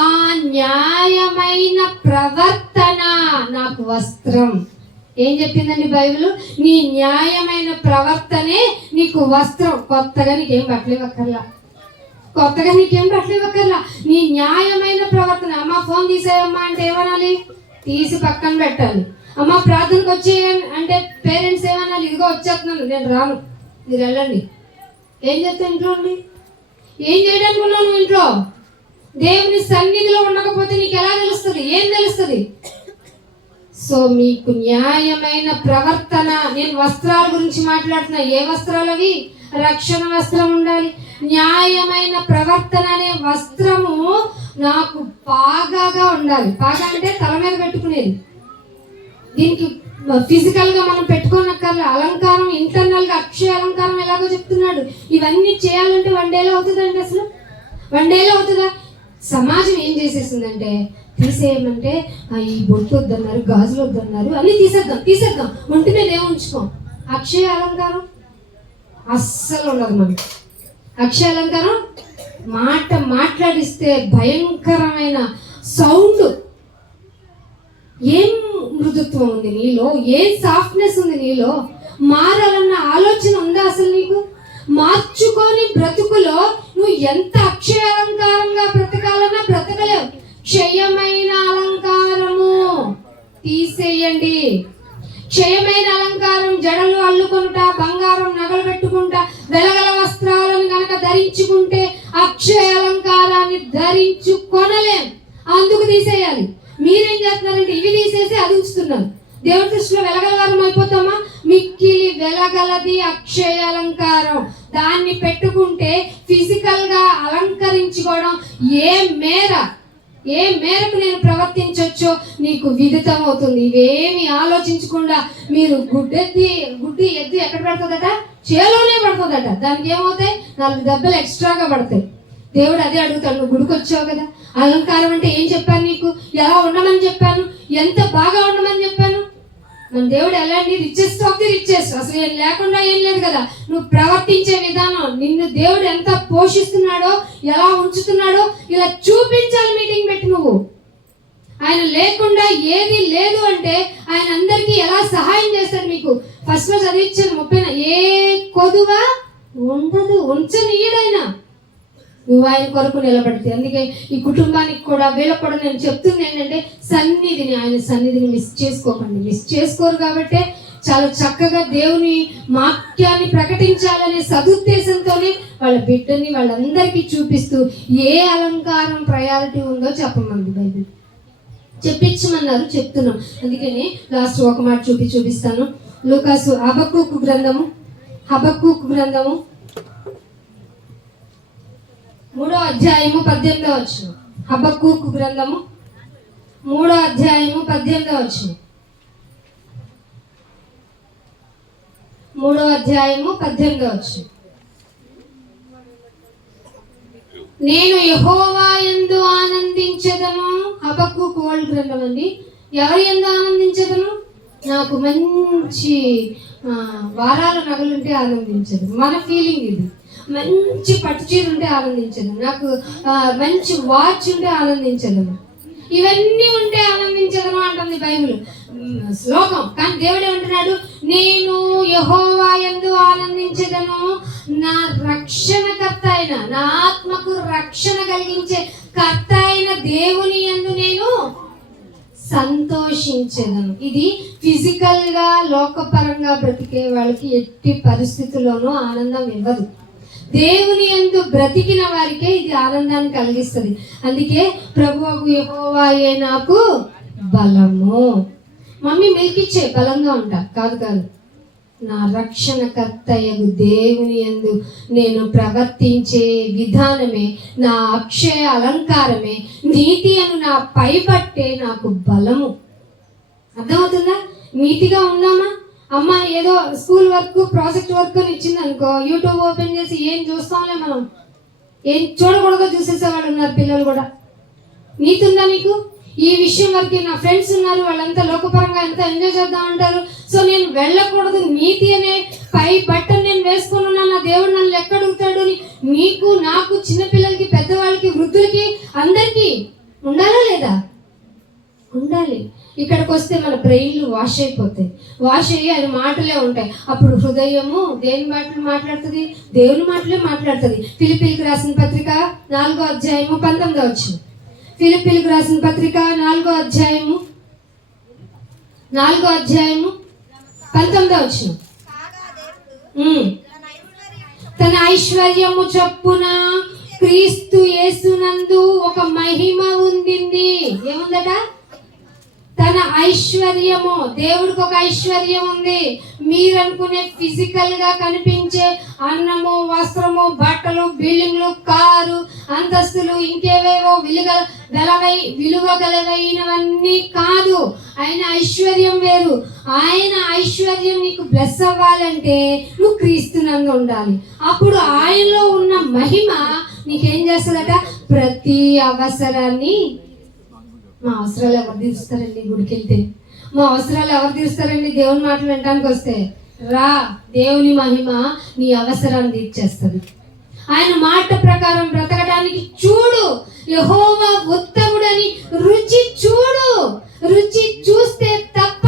న్యాయమైన ప్రవర్తన నాకు వస్త్రం. ఏం చెప్పిందండి బైబిల్? నీ న్యాయమైన ప్రవర్తనే నీకు వస్త్రం. కొత్తగా నీకేం బట్టలేవక్కర్లా. నీ న్యాయమైన ప్రవర్తన. అమ్మ ఫోన్ తీసేయమ్మా అంటే ఏమనాలి? తీసి పక్కన పెట్టాలి. అమ్మ ప్రార్థనకు వచ్చే అంటే పేరెంట్స్ ఏమనాలి? ఇదిగో వచ్చేస్తున్నాను, నేను రాను, మీరు వెళ్ళండి. ఏం చేస్తావు ఇంట్లో ఉండి? ఏం చేయడానికి ఉన్నావు నువ్వు ఇంట్లో? దేవుని సన్నిధిలో ఉండకపోతే నీకు ఎలా తెలుస్తుంది? ఏం తెలుస్తుంది? సో మీకు న్యాయమైన ప్రవర్తన. నేను వస్త్రాల గురించి మాట్లాడుతున్నా. ఏ వస్త్రాలు అవి? రక్షణ వస్త్రం ఉండాలి. న్యాయమైన ప్రవర్తన అనే వస్త్రము నాకు పాగాగా ఉండాలి. పాగా అంటే తల మీద పెట్టుకునేది. దీనికి ఫిజికల్ గా మనం పెట్టుకోనక్కర్లే. అలంకారం ఇంటర్నల్ గా అక్షయ అలంకారం ఎలాగో చెప్తున్నాడు. ఇవన్నీ చేయాలంటే 1 డేలో అవుతుందండి? అసలు 1 డేలో అవుతుందా? సమాజం ఏం చేసేసిందంటే, తీసేయమంటే ఈ బొట్టు వద్దన్నారు, గాజులు వద్దన్నారు, అన్ని తీసేద్దాం ఒంటి మీద ఏం ఉంచుకోం. అక్షయ అలంకారం అస్సలు ఉండదు మనకి. అక్షయ అలంకారం మాట్లాడిస్తే భయంకరమైన సౌండ్. ఏం మృదుత్వం ఉంది నీలో, ఏం సాఫ్ట్నెస్ ఉంది నీలో? మారాలన్న ఆలోచన ఉందా అసలు నీకు? మార్చుకొని బ్రతుకులో నువ్వు ఎంత అక్షయ అలంకారంగా బ్రతకాలన్నా బ్రతకలేవు. క్షయమైన అలంకారము తీసేయండి. క్షయమైన అలంకారం, జడలు అల్లుకొనుట, బంగారం నగలు పెట్టుకుంటా, వెలగల వస్త్రాలను గనక ధరించుకుంటే అక్షయ అలంకారాన్ని ధరించుకొనలేం. అందుకు తీసేయాలి. మీరేం చేస్తున్నారంటే ఇవి తీసేసి అది ఉంచుతున్నారు. దేవుడి దృష్టిలో వెలగలవారం అయిపోతామా? మిక్కిలి వెలగలది అక్షయ అలంకారం. దాన్ని పెట్టుకుంటే ఫిజికల్ గా అలంకరించుకోవడం ఏ మేరకు నేను ప్రవర్తించవచ్చో నీకు విదితం అవుతుంది. ఇవేమి ఆలోచించకుండా మీరు గుడ్డి ఎద్దు ఎక్కడ పడుతుందట? చేలోనే పడుతుందట. దానికి ఏమవుతాయి? 4 దెబ్బలు ఎక్స్ట్రాగా పడతాయి. దేవుడు అదే అడుగుతాడు. నువ్వు గుడికి వచ్చావు కదా, అలంకారం అంటే ఏం చెప్పాను నీకు? ఎలా ఉండమని చెప్పాను? ఎంత బాగా ఉండమని చెప్పాను? మన దేవుడు ఎలాంటి రిచెస్ట్ ఆఫ్ ది రిచెస్ట్. అసలు ఏం లేకుండా ఏం లేదు కదా. నువ్వు ప్రవర్తించే విధానం, నిన్ను దేవుడు ఎంత పోషిస్తున్నాడో, ఎలా ఉంచుతున్నాడో ఇలా చూపించాలి. మీటింగ్ పెట్టి నువ్వు ఆయన లేకుండా ఏది లేదు అంటే ఆయన అందరికీ ఎలా సహాయం చేస్తాడు? మీకు ఫస్ట్ లో చదివించాను 30 ఏ కొదువ ఉండదు, ఉంచనీయడైనా నువ్వు ఆయన కొరకు నిలబడితే. అందుకే ఈ కుటుంబానికి కూడా వీళ్ళకి కూడా నేను చెప్తుంది ఏంటంటే, ఆయన సన్నిధిని మిస్ చేసుకోకండి. మిస్ చేసుకోరు కాబట్టే చాలా చక్కగా దేవుని వాక్యాన్ని ప్రకటించాలనే సదుద్దేశంతోనే వాళ్ళ బిడ్డని వాళ్ళందరికీ చూపిస్తూ ఏ అలంకారం ప్రయారిటీ ఉందో చెప్పమంది బైబిల్. చెప్పించమన్నారు, చెప్తున్నాం. అందుకని లాస్ట్ ఒక మాట చూపిస్తాను. లూకాసు హబక్కూకు గ్రంథము 3వ అధ్యాయము 18వ వచనం. హబక్కూకు గ్రంథము 3వ అధ్యాయము 18వ వచనం. 3వ అధ్యాయము 18వ వచనం. నేను యెహోవా యందు ఆనందించెదను. హబక్కూకు ఓల్డ్ గ్రంథం అండి. ఎవరి యందు ఆనందించెదను? నాకు మంచి వారాల నగలుంటే ఆనందించదు. మన ఫీలింగ్ ఇది. మంచి పట్టు చీర ఉంటే ఆనందించదు, నాకు మంచి వాచ్ ఉంటే ఆనందించదు, ఇవన్నీ ఉంటే ఆనందించదను అంటుంది బైబిల్ శ్లోకం. కానీ దేవుడు ఏమంటున్నాడు? నేను యెహోవా యందు ఆనందించదను, నా రక్షణకర్త అయిన, నా ఆత్మకు రక్షణ కలిగించే కర్త అయిన దేవుని యందు నేను సంతోషించదను. ఇది ఫిజికల్ గా లోకపరంగా బ్రతికే వాళ్ళకి ఎట్టి పరిస్థితుల్లోనూ ఆనందం ఇవ్వదు. దేవుని యందు బ్రతికిన వారికే ఇది ఆనందాన్ని కలిగిస్తుంది. అందుకే ప్రభువుకు యెహోవాయే నాకు బలము. మమ్మీ మిల్కిచ్చే బలంగా ఉంటా కాదు, నా రక్షణకర్తయగు దేవుని యందు నేను ప్రవర్తించే విధానమే, నా అక్షయ అలంకారమే, నీతి అను నా పైపట్టే నాకు బలము. అర్థమవుతుందా? నీతిగా ఉందామా? అమ్మ ఏదో స్కూల్ వర్క్, ప్రాజెక్ట్ వర్క్ అని ఇచ్చింది అనుకో, యూట్యూబ్ ఓపెన్ చేసి ఏం చూస్తాంలే, మనం ఏం చూడకూడదో చూసేసేవాళ్ళు ఉన్నారు పిల్లలు కూడా. నీతి ఉందా నీకు? ఈ విషయం వరకు నా ఫ్రెండ్స్ ఉన్నారు, వాళ్ళంతా లోకపరంగా ఎంత ఎంజాయ్ చేద్దాం అంటారు, సో నేను వెళ్ళకూడదు, నీతి అనే పై బట్టను నేను వేసుకొని ఉన్నా, నా దేవుడు నన్ను లెక్క అడుగుతాడు అని నీకు, నాకు, చిన్నపిల్లలకి, పెద్దవాళ్ళకి, వృద్ధులకి అందరికీ ఉండాలా లేదా? ఉండాలి. ఇక్కడికి వస్తే మన బ్రెయిన్లు వాష్ అయిపోతాయి. వాష్ అయ్యి ఆయన మాటలే ఉంటాయి. అప్పుడు హృదయము దేని మాటలు మాట్లాడుతుంది? దేవుని మాటలే మాట్లాడుతుంది. ఫిలిప్పీలకు రాసిన పత్రిక 4వ అధ్యాయము 19వ వచనం. ఫిలిప్పీలకు రాసిన పత్రిక 4వ అధ్యాయము 19వ వచనం. తన ఐశ్వర్యము చొప్పున క్రీస్తు యేసునందు ఒక మహిమ ఉండింది. ఏముందట? తన ఐశ్వర్యము. దేవుడికి ఒక ఐశ్వర్యం ఉంది. మీరు అనుకునే ఫిజికల్ గా కనిపించే అన్నము, వస్త్రము, బట్టలు, బిల్డింగ్లు, కారు, అంతస్తులు, ఇంకేవేవో విలువ గలవైనవన్నీ కాదు. ఆయన ఐశ్వర్యం వేరు. ఆయన ఐశ్వర్యం నీకు బ్లెస్ అవ్వాలంటే నువ్వు క్రీస్తునందు ఉండాలి. అప్పుడు ఆయనలో ఉన్న మహిమ నీకేం చేస్తుందట? ప్రతి అవసరాన్ని. మా అవసరాలు ఎవరు తీరుస్తారండి? గుడికి వెళ్తే మా అవసరాలు ఎవరు తీరుస్తారండి? దేవుని మాటలు వినడానికి వస్తే రా, దేవుని మహిమ నీ అవసరాన్ని తీర్చేస్తుంది. ఆయన మాట ప్రకారం బ్రతకడానికి చూడు. యెహోవా ఉత్తముడని రుచి చూడు. రుచి చూస్తే తప్ప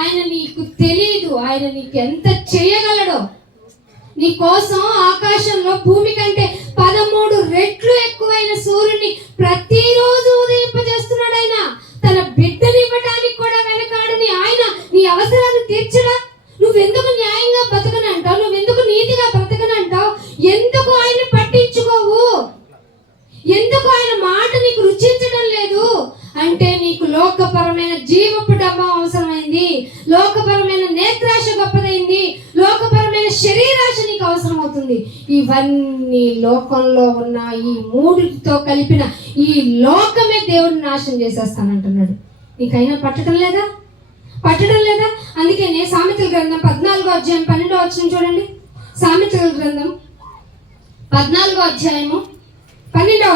ఆయన నీకు తెలియదు. ఆయన నీకు ఎంత చేయగలడో. నీ కోసం ఆకాశంలో భూమి కంటే 13 రెట్లు ఎక్కువైన సూర్యుని ప్రతిరోజు ఉదయింపజేస్తున్నాడు. ఆయన తన బిడ్డనివ్వడానికి కూడా వెనకాడని ఆయన నీ అవసరాన్ని తీర్చడా? నువ్వెందుకు న్యాయంగా బ్రతకనంటావు? నువ్వెందుకు నీతిగా బ్రతకనంటావు? ఎందుకు ఆయన పట్టించుకోవు? ఎందుకు ఆయన మాట నీకు రుచించడం లేదు అంటే నీకు లోకపరమైన జీవపు డబ్బా అవసరమైంది, లోకపరమైన నేత్రాశ గొప్పదైంది, లోకపరమైన శరీరాశ నీకు అవసరం అవుతుంది. ఇవన్నీ లోకంలో ఉన్న ఈ మూడితో కలిపిన ఈ లోకమే దేవుడిని నాశనం చేసేస్తానంటున్నాడు. నీకైనా పట్టడం లేదా? అందుకనే సామెతల గ్రంథం 14వ అధ్యాయం 12వ వచనం చూడండి. సామెతల గ్రంథం 14వ అధ్యాయము 12వ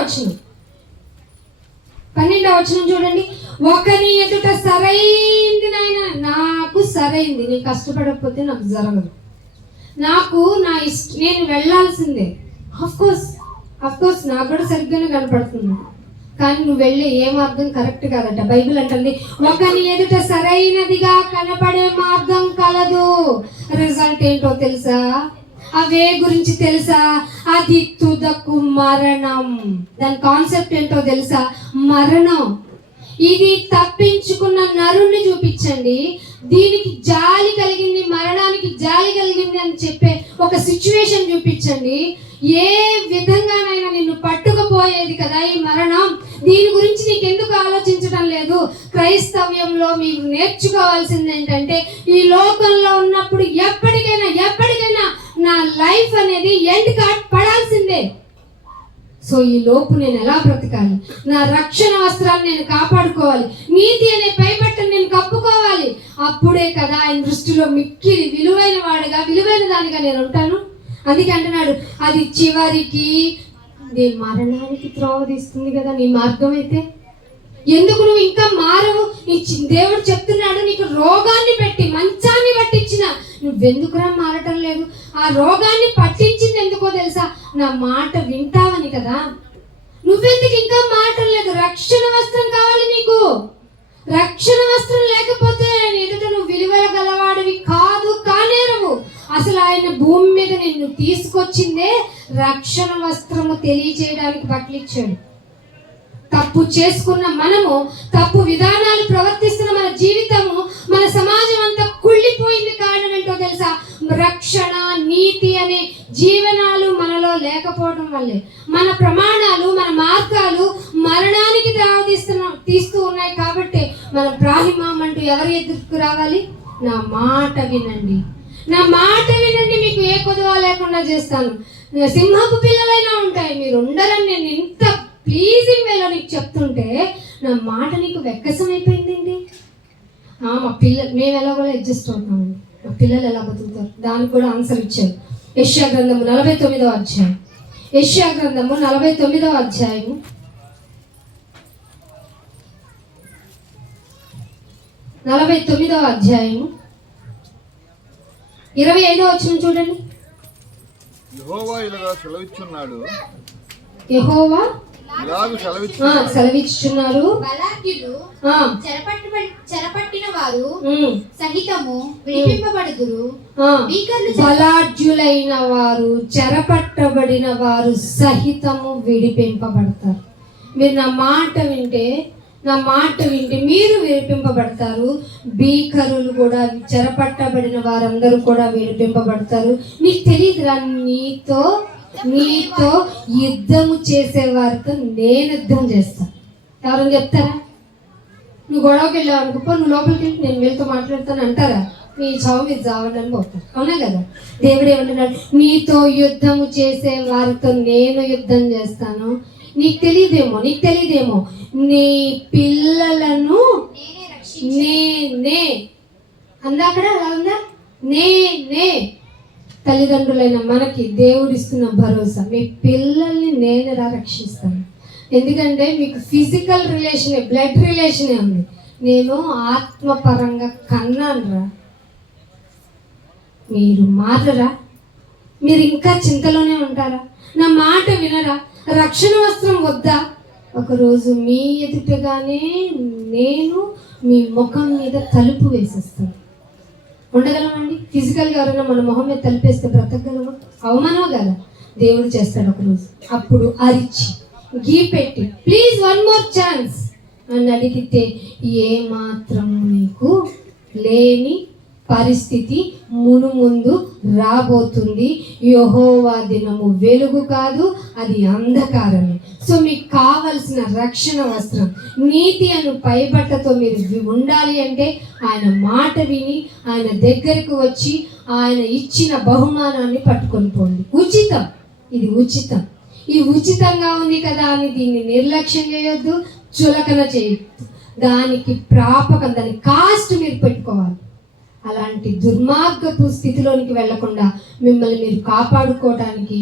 వచనం చూడండి. ఒకని ఎదుట సరైంది నాయన, నాకు సరైంది. నేను కష్టపడకపోతే నాకు జరగదు. నాకు నా నేను వెళ్ళాల్సిందే. ఆఫ్ కోర్స్ నాకు కూడా సరిగ్గానే కనపడుతుంది, కానీ నువ్వు వెళ్ళే ఏ మార్గం కరెక్ట్ కాదట. బైబిల్ అంటుంది ఒకని ఎదుట సరైనదిగా కనపడే మార్గం కలదు. రిజల్ట్ ఏంటో తెలుసా? అవే గురించి తెలుసా? అది తుదకు మరణం. దాని కాన్సెప్ట్ ఏంటో తెలుసా? మరణం. ఇది తప్పించుకున్న నరుణ్ణి చూపించండి, దీనికి జాలి కలిగింది, మరణానికి జాలి కలిగింది అని చెప్పే ఒక సిచ్యువేషన్ చూపించండి. ఏ విధంగానైనా నిన్ను పట్టుకుపోయేది కదా ఈ మరణం. దీని గురించి నీకు ఎందుకు ఆలోచించడం లేదు? క్రైస్తవ్యంలో మీరు నేర్చుకోవాల్సింది ఏంటంటే, ఈ లోకంలో ఉన్నప్పుడు ఎప్పటికైనా నా లైఫ్ అనేది ఎండ్ కార్డ్ పడాల్సిందే. సో ఈ లోపు నేను ఎలా బ్రతకాలి? నా రక్షణ వస్త్రాన్ని నేను కాపాడుకోవాలి, నీతి అనే పైబట్టను నేను కప్పుకోవాలి. అప్పుడే కదా ఆయన దృష్టిలో మిక్కిలి విలువైన వాడుగా, విలువైన దానిగా నేను ఉంటాను. అందుకే అంటున్నాడు, అది చివరికి నీ మరణానికి త్రోవ తీస్తుంది కదా నీ మార్గం అయితే. ఎందుకు నువ్వు ఇంకా మారవు? దేవుడు చెప్తున్నాడు, నీకు రోగాన్ని పెట్టి మంచాన్ని పట్టించిన నువ్వెందుకురా మారటం లేదు? ఆ రోగాన్ని పట్టించింది ఎందుకో తెలుసా? నా మాట వింటావని కదా. నువ్వెందుకు ఇంకా మారటం లేదు? రక్షణ వస్త్రం కావాలి నీకు. రక్షణ వస్త్రం లేకపోతే ఆయన ఎదుట నువ్వు విలువల గలవాడివి కాదు, కానేరవు. అసలు ఆయన భూమి మీద నిన్ను తీసుకొచ్చిందే రక్షణ వస్త్రము తెలియచేయడానికి బట్టలిచ్చాడు. తప్పు చేసుకున్న మనము, తప్పు విధానాలు ప్రవర్తిస్తున్న మన జీవితము, మన సమాజం అంతా కుళ్ళిపోయింది. కారణం ఏంటో తెలుసా? రక్షణ, నీతి అనే జీవనాలు మనలో లేకపోవడం వల్లే. మన ప్రమాణాలు, మన మార్గాలు మరణానికి తీస్తూ ఉన్నాయి. కాబట్టి మనం ప్రాహిమామంటూ ఎవరి ఎదురుకు రావాలి? నా మాట వినండి, నా మాట వినండి, మీకు ఏ కొదువా లేకుండా చేస్తాను. సింహపు పిల్లలైనా ఉంటాయి, మీరు ఉండరని నేను ఇంత ప్లీజింగ్ వేలో నీకు చెప్తుంటే నా మాట నీకు వెక్కసం అయిపోయిందండి. మా మేము ఎలా కూడా అడ్జస్ట్ అవుతామండి, మా పిల్లలు ఎలా బతుకుతారు? దానికి కూడా ఆన్సర్ ఇచ్చారు. యెషయా గ్రంథము 49వ అధ్యాయం. యెషయా గ్రంథము 49వ అధ్యాయము 49వ అధ్యాయము 25వ వచనం చూడండి. యెహోవా ఇలాగా సెలవిచ్చున్నాడు. యెహోవా సెలవిచ్చున్నారు. బలాఢ్యులు చెరపట్టిన వారు సహితము విడిపింపబడుదురు. బలాఢ్యులైన వారు, చెరపట్టబడిన వారు సహితము విడిపింపబడతారు. మీరు నా మాట వింటే మీరు విడిపింపబడతారు. భీకరులు కూడా, చెరపట్టబడిన వారందరూ కూడా విడిపింపబడతారు. నీకు తెలియదురా, నీతో యుద్ధము చేసే వారితో నేను యుద్ధం చేస్తాను. ఎవరైనా చెప్తారా? నువ్వు గొడవకి వెళ్ళావు అనుకో, నువ్వు లోపలికి వెళ్ళి నేను వీళ్ళతో మాట్లాడతాను అంటారా? మీ చావు మీరు చావండి పోతారు. అవునా కదా? దేవుడు ఏమంటున్నాడు? నీతో యుద్ధము చేసే వారితో నేను యుద్ధం చేస్తాను. నీకు తెలియదేమో నీ పిల్లలను నేనే రక్షించి నేనే అందాకడ అలా ఉందా, నేనే. తల్లిదండ్రులైన మనకి దేవుడిస్తున్న భరోసా, మీ పిల్లల్ని నేనే రక్షిస్తాను. ఎందుకంటే మీకు ఫిజికల్ రిలేషనే, బ్లడ్ రిలేషనే ఉంది. నేను ఆత్మపరంగా కన్నానురా. మీరు మారరా? మీరు ఇంకా చింతలోనే ఉంటారా? నా మాట వినరా? రక్షణ వస్త్రం వద్దా? ఒకరోజు మీ ఎదుటగానే నేను మీ ముఖం మీద తలుపు వేసేస్తాను. ఉండగలమండి? ఫిజికల్గా ఎవరైనా మన మొహం మీద తలుపేస్తే బ్రతకగలమా? అవమానం కదా. దేవుడు చేస్తాడు ఒకరోజు. అప్పుడు అరిచి గీపెట్టి ప్లీజ్ వన్ మోర్ ఛాన్స్ అని అడిగితే ఏ మాత్రము నీకు లేని పరిస్థితి ముందు రాబోతుంది. యెహోవా దినము వెలుగు కాదు, అది అంధకారమే. సో మీకు కావలసిన రక్షణ వస్త్రం నీతి అను పైబట్టతో మీరు ఉండాలి అంటే ఆయన మాట విని ఆయన దగ్గరకు వచ్చి ఆయన ఇచ్చిన బహుమానాన్ని పట్టుకొని పోండి. ఉచితం, ఇది ఉచితం. ఈ ఉచితంగా ఉంది కదా అని దీన్ని నిర్లక్ష్యం చేయొద్దు, చులకన చేయొద్దు. దానికి ప్రాపకం, దాని కాస్ట్ మీరు పెట్టుకోవాలి. అలాంటి దుర్మార్గపు స్థితిలోనికి వెళ్లకుండా మిమ్మల్ని మీరు కాపాడుకోవడానికి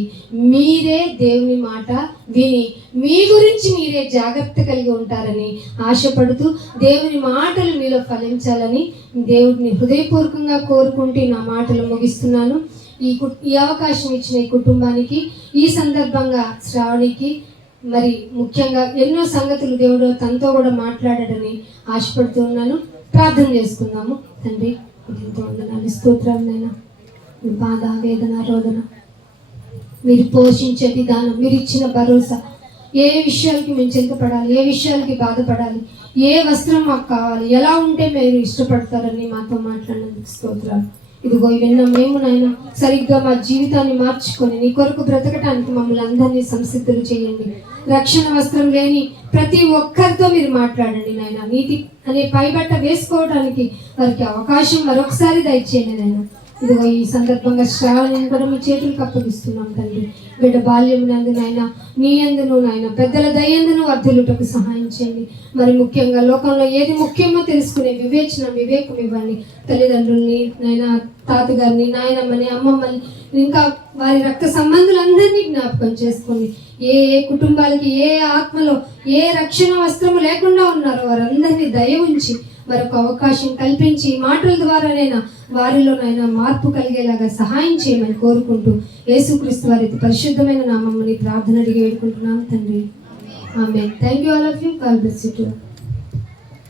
మీరే దేవుని మాట విని మీ గురించి మీరే జాగ్రత్త కలిగి ఉంటారని ఆశపడుతూ దేవుని మాటలు మీలో ఫలించాలని దేవుడిని హృదయపూర్వకంగా కోరుకుంటూ నా మాటలు ముగిస్తున్నాను. ఈ అవకాశం ఇచ్చిన ఈ కుటుంబానికి, ఈ సందర్భంగా శ్రావణికి మరి ముఖ్యంగా ఎన్నో సంగతులు దేవుడు తనతో కూడా మాట్లాడాడని ఆశపడుతూ ఉన్నాను. ప్రార్థన చేసుకుందాము. తండ్రి, ఎంతో వందనాలు, స్తోత్రం నైనా. మీ బాధ, వేదన, రోదన మీరు పోషించే విధానం, మీరు ఇచ్చిన భరోసా, ఏ విషయాలకి మేము చింతపడాలి, ఏ విషయాలకి బాధపడాలి, ఏ వస్త్రం మాకు కావాలి, ఎలా ఉంటే మీరు ఇష్టపడతారని మాతో మాట్లాడినందుకు స్తోత్రాలు. ఇదిగో ఇవన్నీ మేము నాయన సరిగ్గా మా జీవితాన్ని మార్చుకొని నీ కొరకు బ్రతకటానికి మమ్మల్ని అందరినీ సంసిద్ధులు చేయండి. రక్షణ వస్త్రం లేని ప్రతి ఒక్కరితో మీరు మాట్లాడండి నాయన. నీతి అనే పైబట్ట వేసుకోవడానికి వారికి అవకాశం మరొకసారి దయచేయండి నాయన. ఇదిగో ఈ సందర్భంగా శ్రావణిని కూడా మీ చేతులకు అప్పగిస్తున్నాం తండ్రి. బిడ్డ బాల్యం నందు నాయన నీ యందును నాయన పెద్దల దయందును వర్ధిల్లుటకు సహాయం చేయండి. మరి ముఖ్యంగా లోకంలో ఏది ముఖ్యమో తెలుసుకునే వివేకం ఇవ్వండి. తల్లిదండ్రుల్ని నాయన, తాతగారిని, నాయనమ్మని, అమ్మమ్మని, ఇంకా వారి రక్త సంబంధులందరినీ జ్ఞాపకం చేసుకోండి. ఏ కుటుంబాలకి ఏ ఆత్మలో ఏ రక్షణ వస్త్రము లేకుండా ఉన్నారో వారందరినీ దయ ఉంచి మరొక అవకాశం కల్పించి మాటల ద్వారానైనా వారిలోనైనా మార్పు కలిగేలాగా సహాయం చేయమని కోరుకుంటూ యేసుక్రీస్తు వారి పరిశుద్ధమైన నామముని ప్రార్థన అడిగి వేడుకుంటున్నాం తండ్రి. ఆమేన్. Thank you all of you. God bless you.